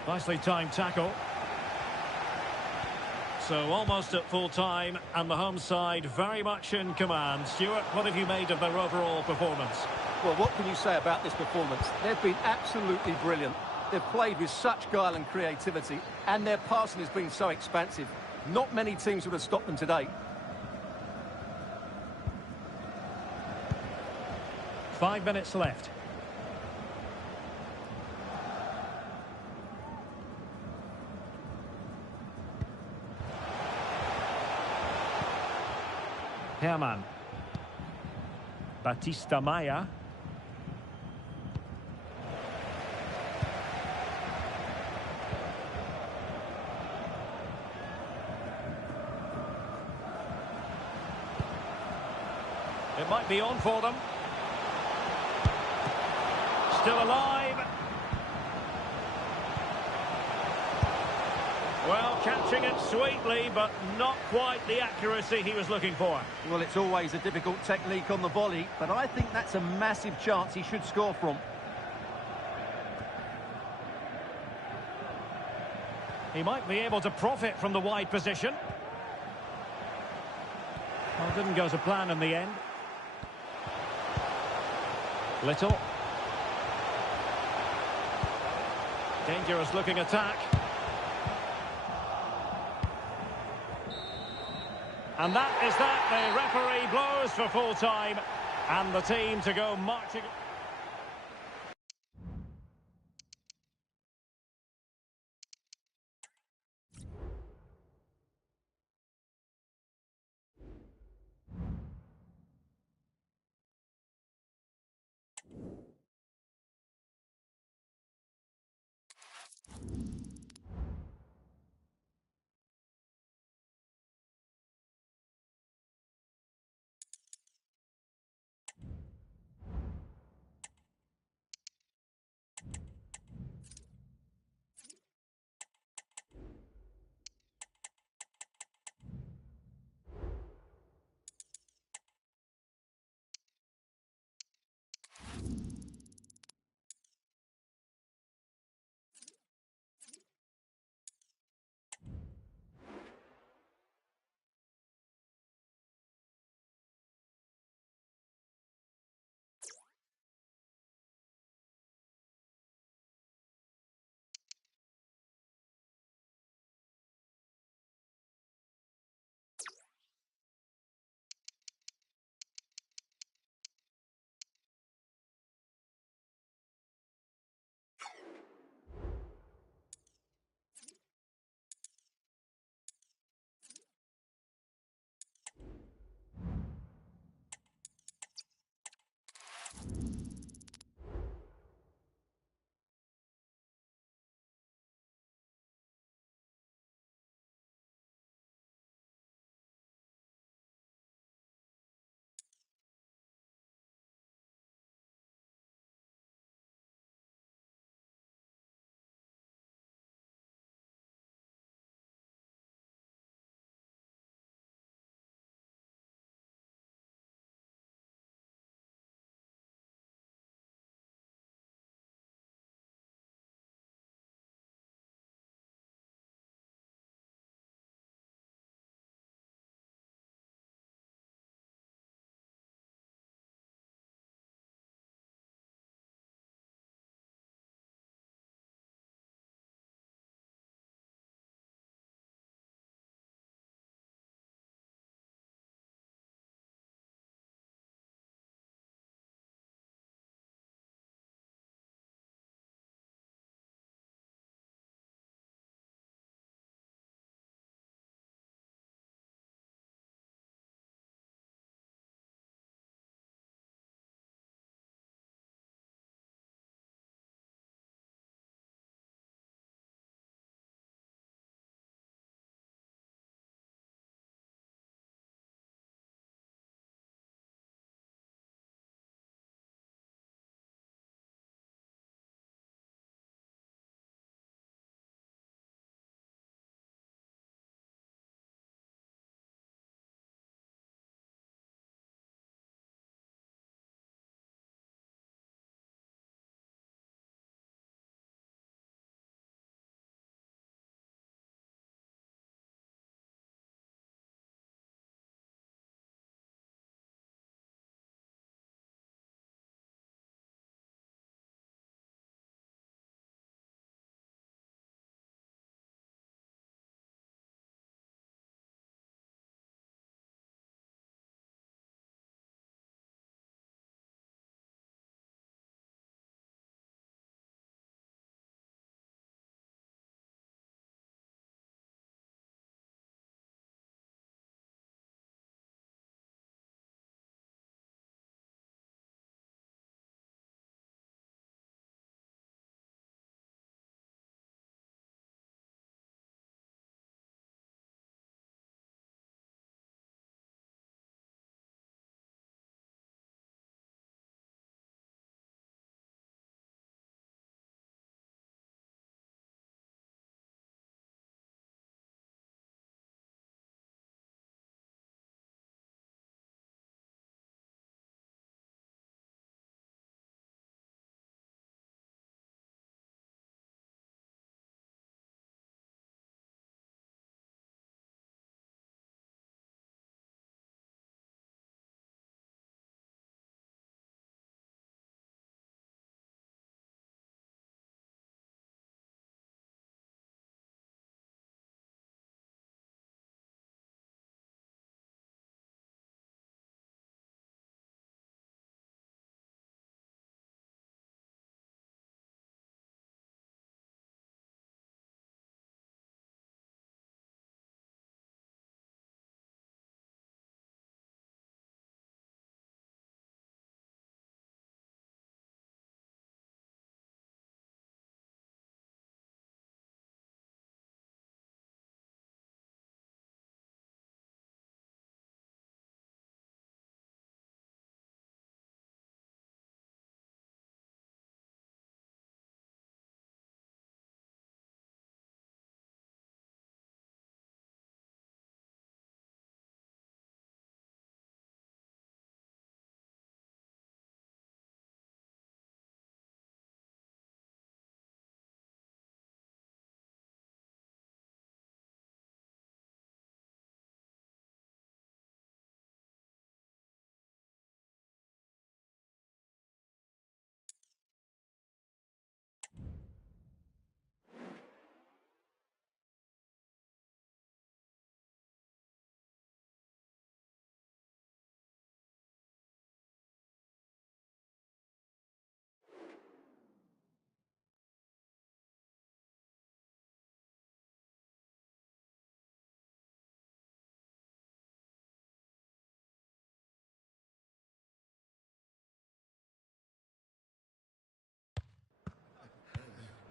Nicely timed tackle. So almost at full time, and the home side very much in command. Stuart, what have you made of their overall performance? Well, what can you say about this performance? They've been absolutely brilliant. They've played with such guile and creativity, and their passing has been so expansive. Not many teams would have stopped them today. 5 minutes left. Herman. Batista Maya. It might be on for them. Still alive. Well, catching it sweetly, but not quite the accuracy he was looking for. Well, it's always a difficult technique on the volley, but I think that's a massive chance he should score from. He might be able to profit from the wide position. Well, didn't go to plan in the end. Little. Dangerous looking attack. And that is that. The referee blows for full time, and the team to go marching.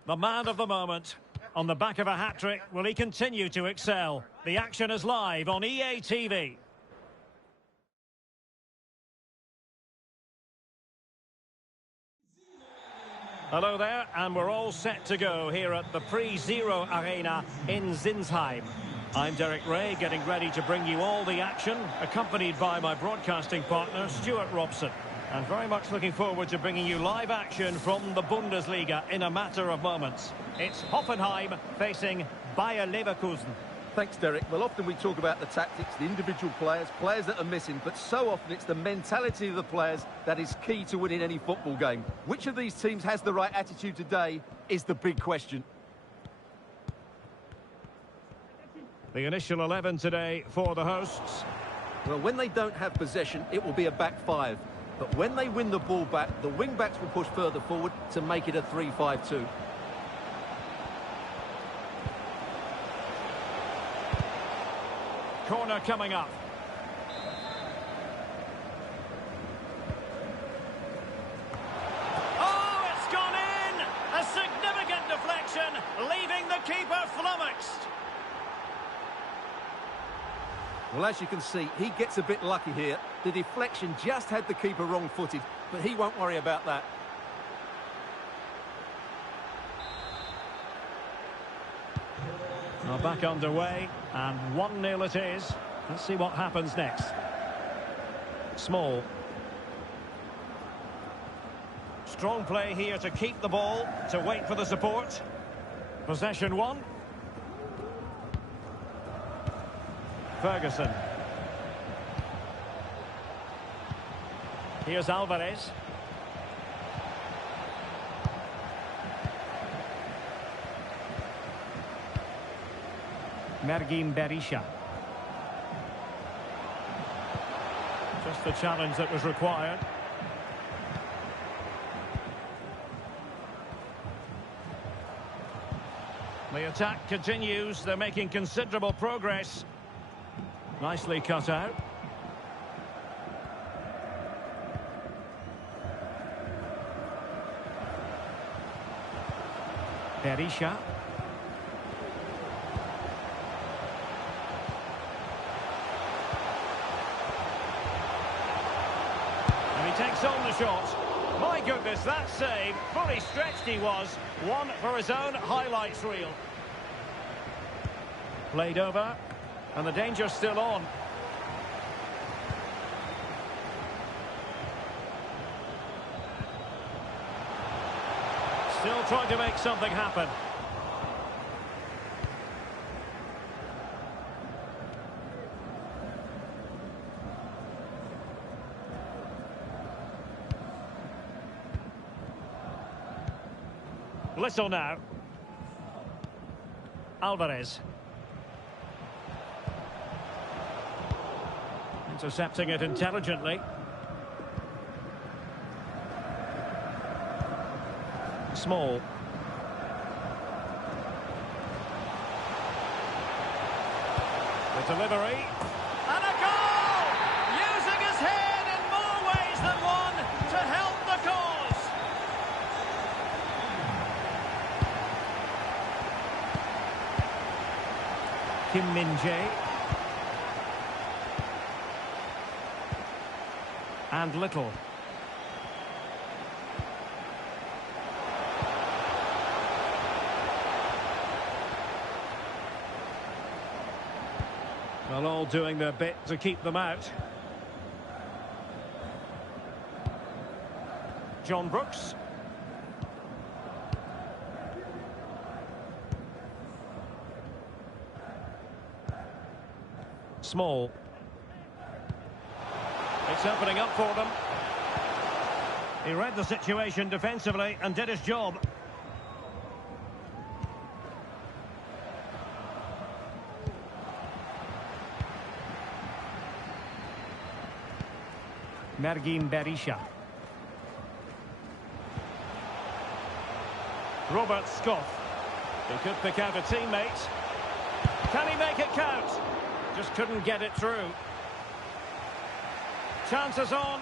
The man of the moment. On the back of a hat-trick, will he continue to excel? The action is live on EA TV. Hello there, and we're all set to go here at the Pre-Zero Arena in Zinsheim. I'm Derek Ray, getting ready to bring you all the action, accompanied by my broadcasting partner, Stuart Robson. And very much looking forward to bringing you live action from the Bundesliga in a matter of moments. It's Hoffenheim facing Bayer Leverkusen. Thanks, Derek. Well, often we talk about the tactics, the individual players that are missing, but so often it's the mentality of the players that is key to winning any football game. Which of these teams has the right attitude today is the big question. The initial 11 today for the hosts. Well, when they don't have possession, it will be a back five. But when they win the ball back, the wing-backs will push further forward to make it a 3-5-2. Corner coming up. Oh, it's gone in! A significant deflection, leaving the keeper flummoxed. Well, as you can see, he gets a bit lucky here. The deflection just had the keeper wrong-footed, but he won't worry about that. Well, back underway, and 1-0 it is. Let's see what happens next. Small. Strong play here to keep the ball, to wait for the support. Possession one. Ferguson. Here's Alvarez. Mergim Berisha. Just the challenge that was required. The attack continues. They're making considerable progress. Nicely cut out. Berisha. And he takes on the shot. My goodness, that save. Fully stretched he was. One for his own highlights reel. Played over. And the danger's still on. Still trying to make something happen. Little now. Alvarez. Intercepting it intelligently. Small. The delivery. And a goal! Using his head in more ways than one to help the cause. Kim Min-jae. And Little. Well, all doing their bit to keep them out. John Brooks. Small. It's opening up for them. He read the situation defensively and did his job. Mergim Berisha. Robert Skoff. He could pick out a teammate. Can he make it count? Just couldn't get it through. Chances on.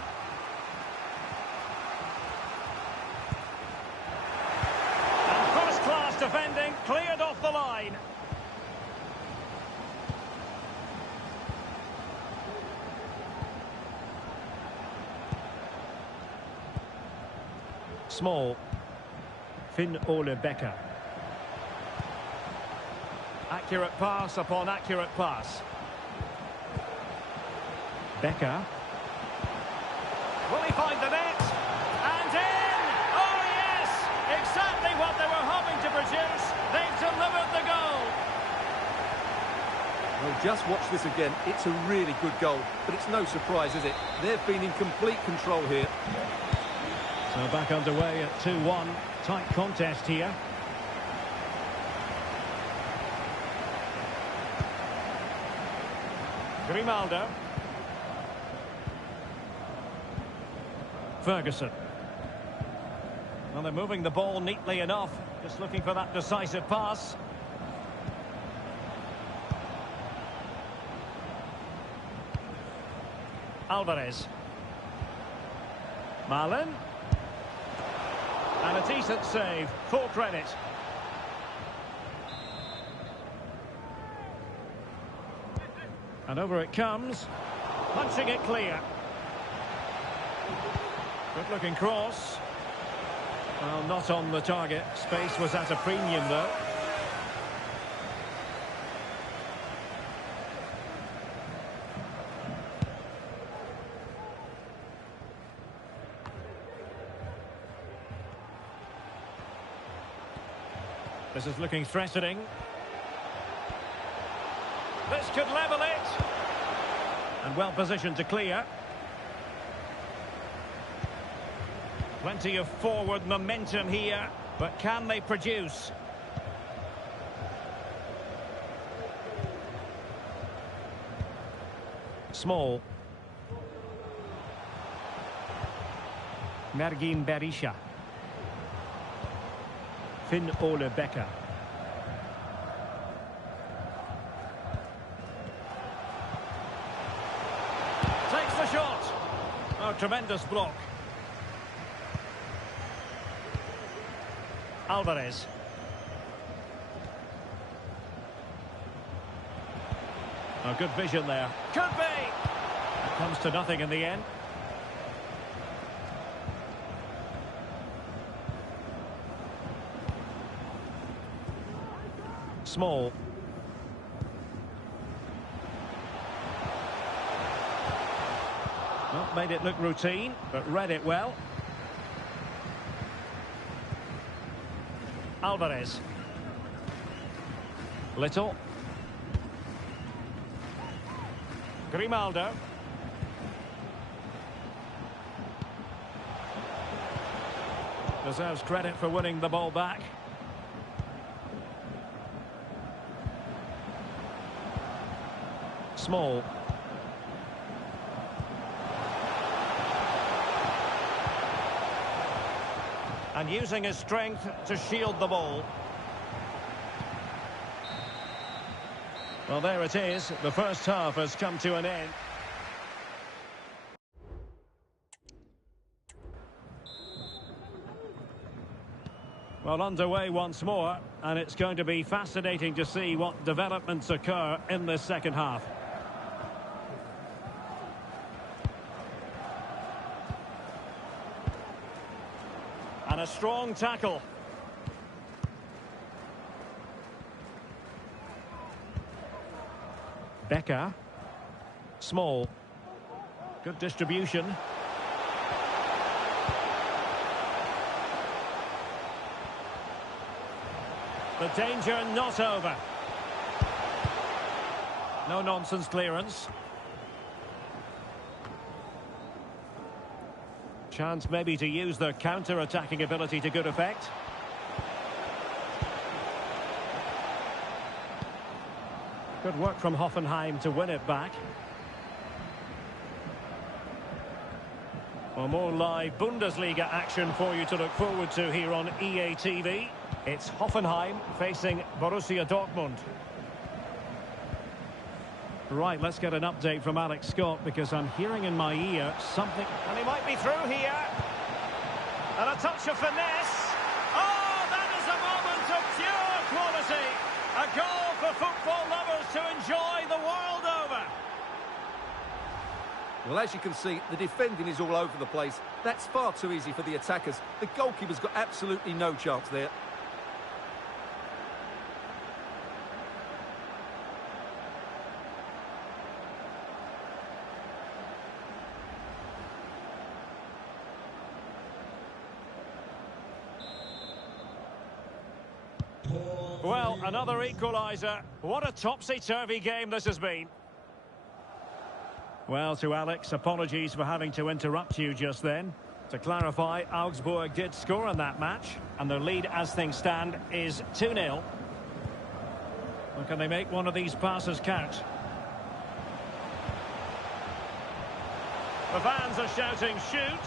And first class Nice defending, cleared off the line. Small. Finn Ole Becker. Accurate pass upon accurate pass. Becker. Will he find the net? And in! Oh yes! Exactly what they were hoping to produce. They've delivered the goal. Well, just watch this again. It's a really good goal, but it's no surprise, is it? They've been in complete control here. So back underway at 2-1. Tight contest here. Grimaldo. Ferguson. Well, they're moving the ball neatly enough. Just looking for that decisive pass. Alvarez. Marlin. And a decent save. Full credit. And over it comes. Punching it clear. Good looking cross. Well, not on the target. Space was at a premium though. This is looking threatening. This could level it. And well positioned to clear. Plenty of forward momentum here, but can they produce? Small. Mergin Berisha. Finn Ole Becker. Takes the shot. Oh, tremendous block. Alvarez. Oh, good vision there. Could be. It comes to nothing in the end. Small. Well, made it look routine, but read it well. Alvarez. Little. Grimaldo. Deserves credit for winning the ball back. Small. And using his strength to shield the ball. Well, there it is. The first half has come to an end. Well, underway once more, and it's going to be fascinating to see what developments occur in this second half. And a strong tackle. Becker. Small. Good distribution. The danger not over. No nonsense clearance. Chance maybe to use their counter-attacking ability to good effect. Good work from Hoffenheim to win it back. Well, more live Bundesliga action for you to look forward to here on EA TV. It's Hoffenheim facing Borussia Dortmund. Right, let's get an update from Alex Scott, because I'm hearing in my ear something. And he might be through here. And a touch of finesse. Oh, that is a moment of pure Well, as you can see, the defending is all over the place. That's far too easy for the attackers. The goalkeeper's got absolutely no chance there. Well, another equaliser. What a topsy-turvy game this has been. Well, to Alex, apologies for having to interrupt you just then. To clarify, Augsburg did score in that match, and their lead as things stand is 2-0. Well, can they make one of these passes count? The fans are shouting, shoot!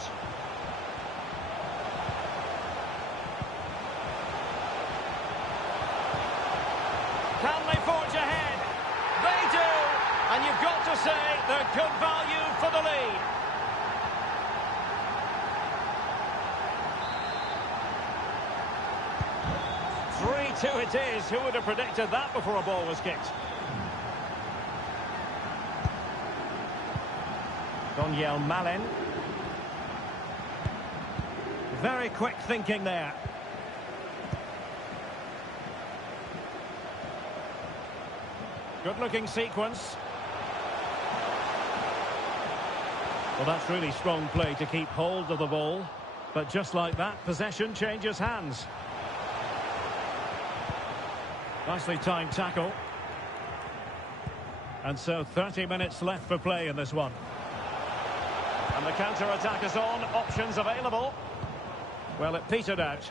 Can they forge ahead? They do! And you've got to say they're good value for the lead. Three-2 it is. Who would have predicted that before a ball was kicked? Daniel Malin. Very quick thinking there. Good-looking sequence. Well, that's really strong play to keep hold of the ball. But just like that, possession changes hands. Nicely timed tackle. And so 30 minutes left for play in this one. And the counter-attack is on. Options available. Well, it petered out.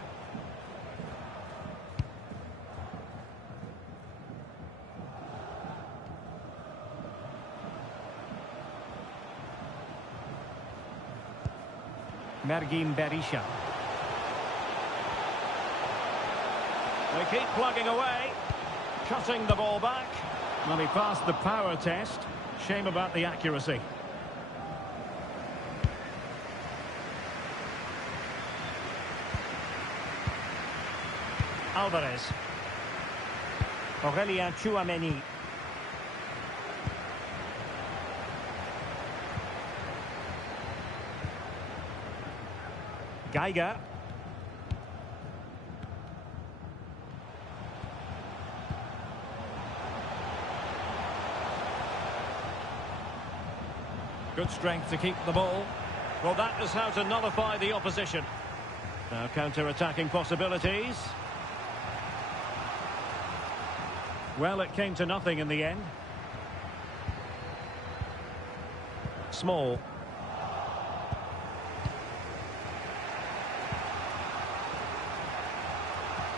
Mergin Berisha. They keep plugging away, cutting the ball back. Well, he passed the power test. Shame about the accuracy. Alvarez. Aurelien Tchouameni. Geiger. Good strength to keep the ball. Well, that is how to nullify the opposition. Now counter-attacking possibilities. Well, it came to nothing in the end. Small.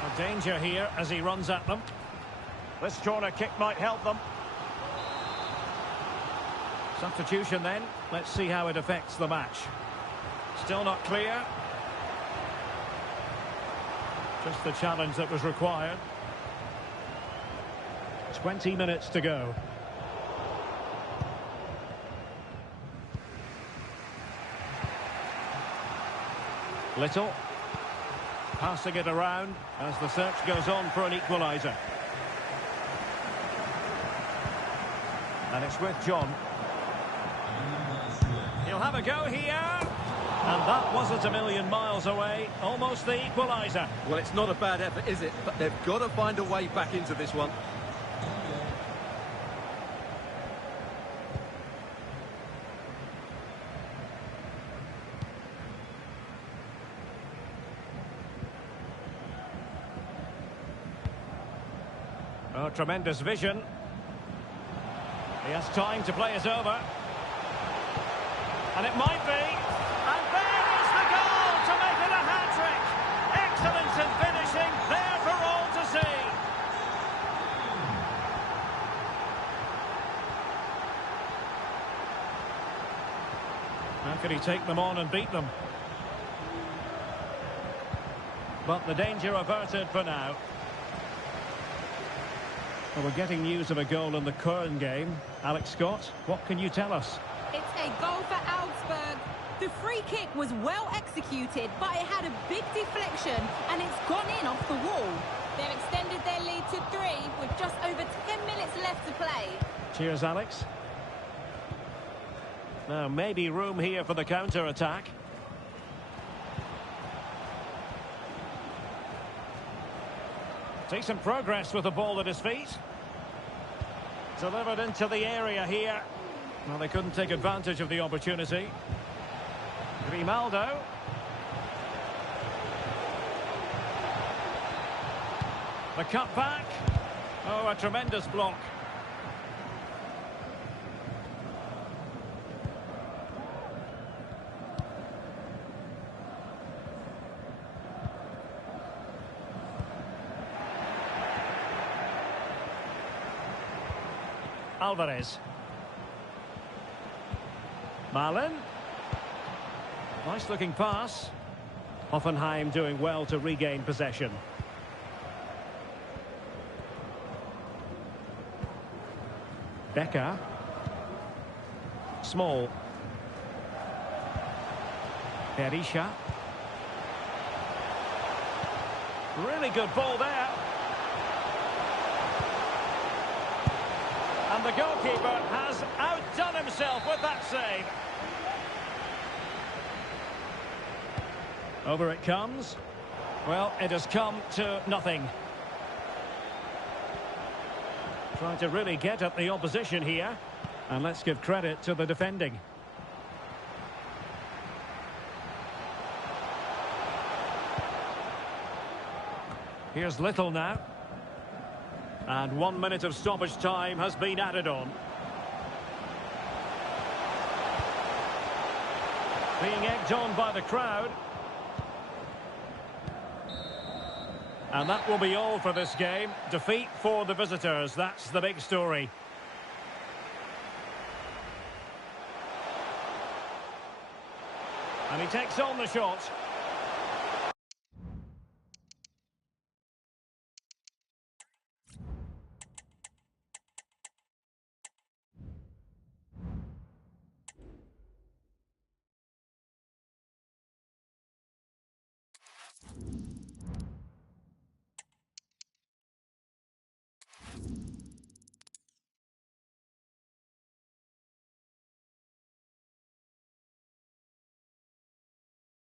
A danger here as he runs at them. This corner kick might help them. Substitution then. Let's see how it affects the match. Still not clear. Just the challenge that was required. 20 minutes to go. Little. Passing it around as the search goes on for an equaliser. And it's with John. He'll have a go here. And that wasn't a million miles away. Almost the equaliser. Well, it's not a bad effort, is it? But they've got to find a way back into this one. Oh, tremendous vision. He has time to play it over. And it might be. And there is the goal to make it a hat-trick. Excellence in finishing, there for all to see. How could he take them on and beat them? But the danger averted for now. Well, we're getting news of a goal in the Kaan game. Alex Scott, what can you tell us? It's a goal for Augsburg. The free kick was well executed, but it had a big deflection and it's gone in off the wall. They've extended their lead to 3 with just over 10 minutes left to play. Cheers, Alex. Now, maybe room here for the counter-attack. Decent progress with the ball at his feet. Delivered into the area here. Well, they couldn't take advantage of the opportunity. Grimaldo. The cut back. Oh, a tremendous block. Alvarez. Malin. Nice looking pass. Hoffenheim doing well to regain possession. Becker. Small. Berisha. Really good ball there. And the goalkeeper has outdone himself with that save. Over it comes. Well, it has come to nothing. Trying to really get at the opposition here. And let's give credit to the defending. Here's Little now. And 1 minute of stoppage time has been added on. Being egged on by the crowd. And that will be all for this game. Defeat for the visitors. That's the big story. And he takes on the shot.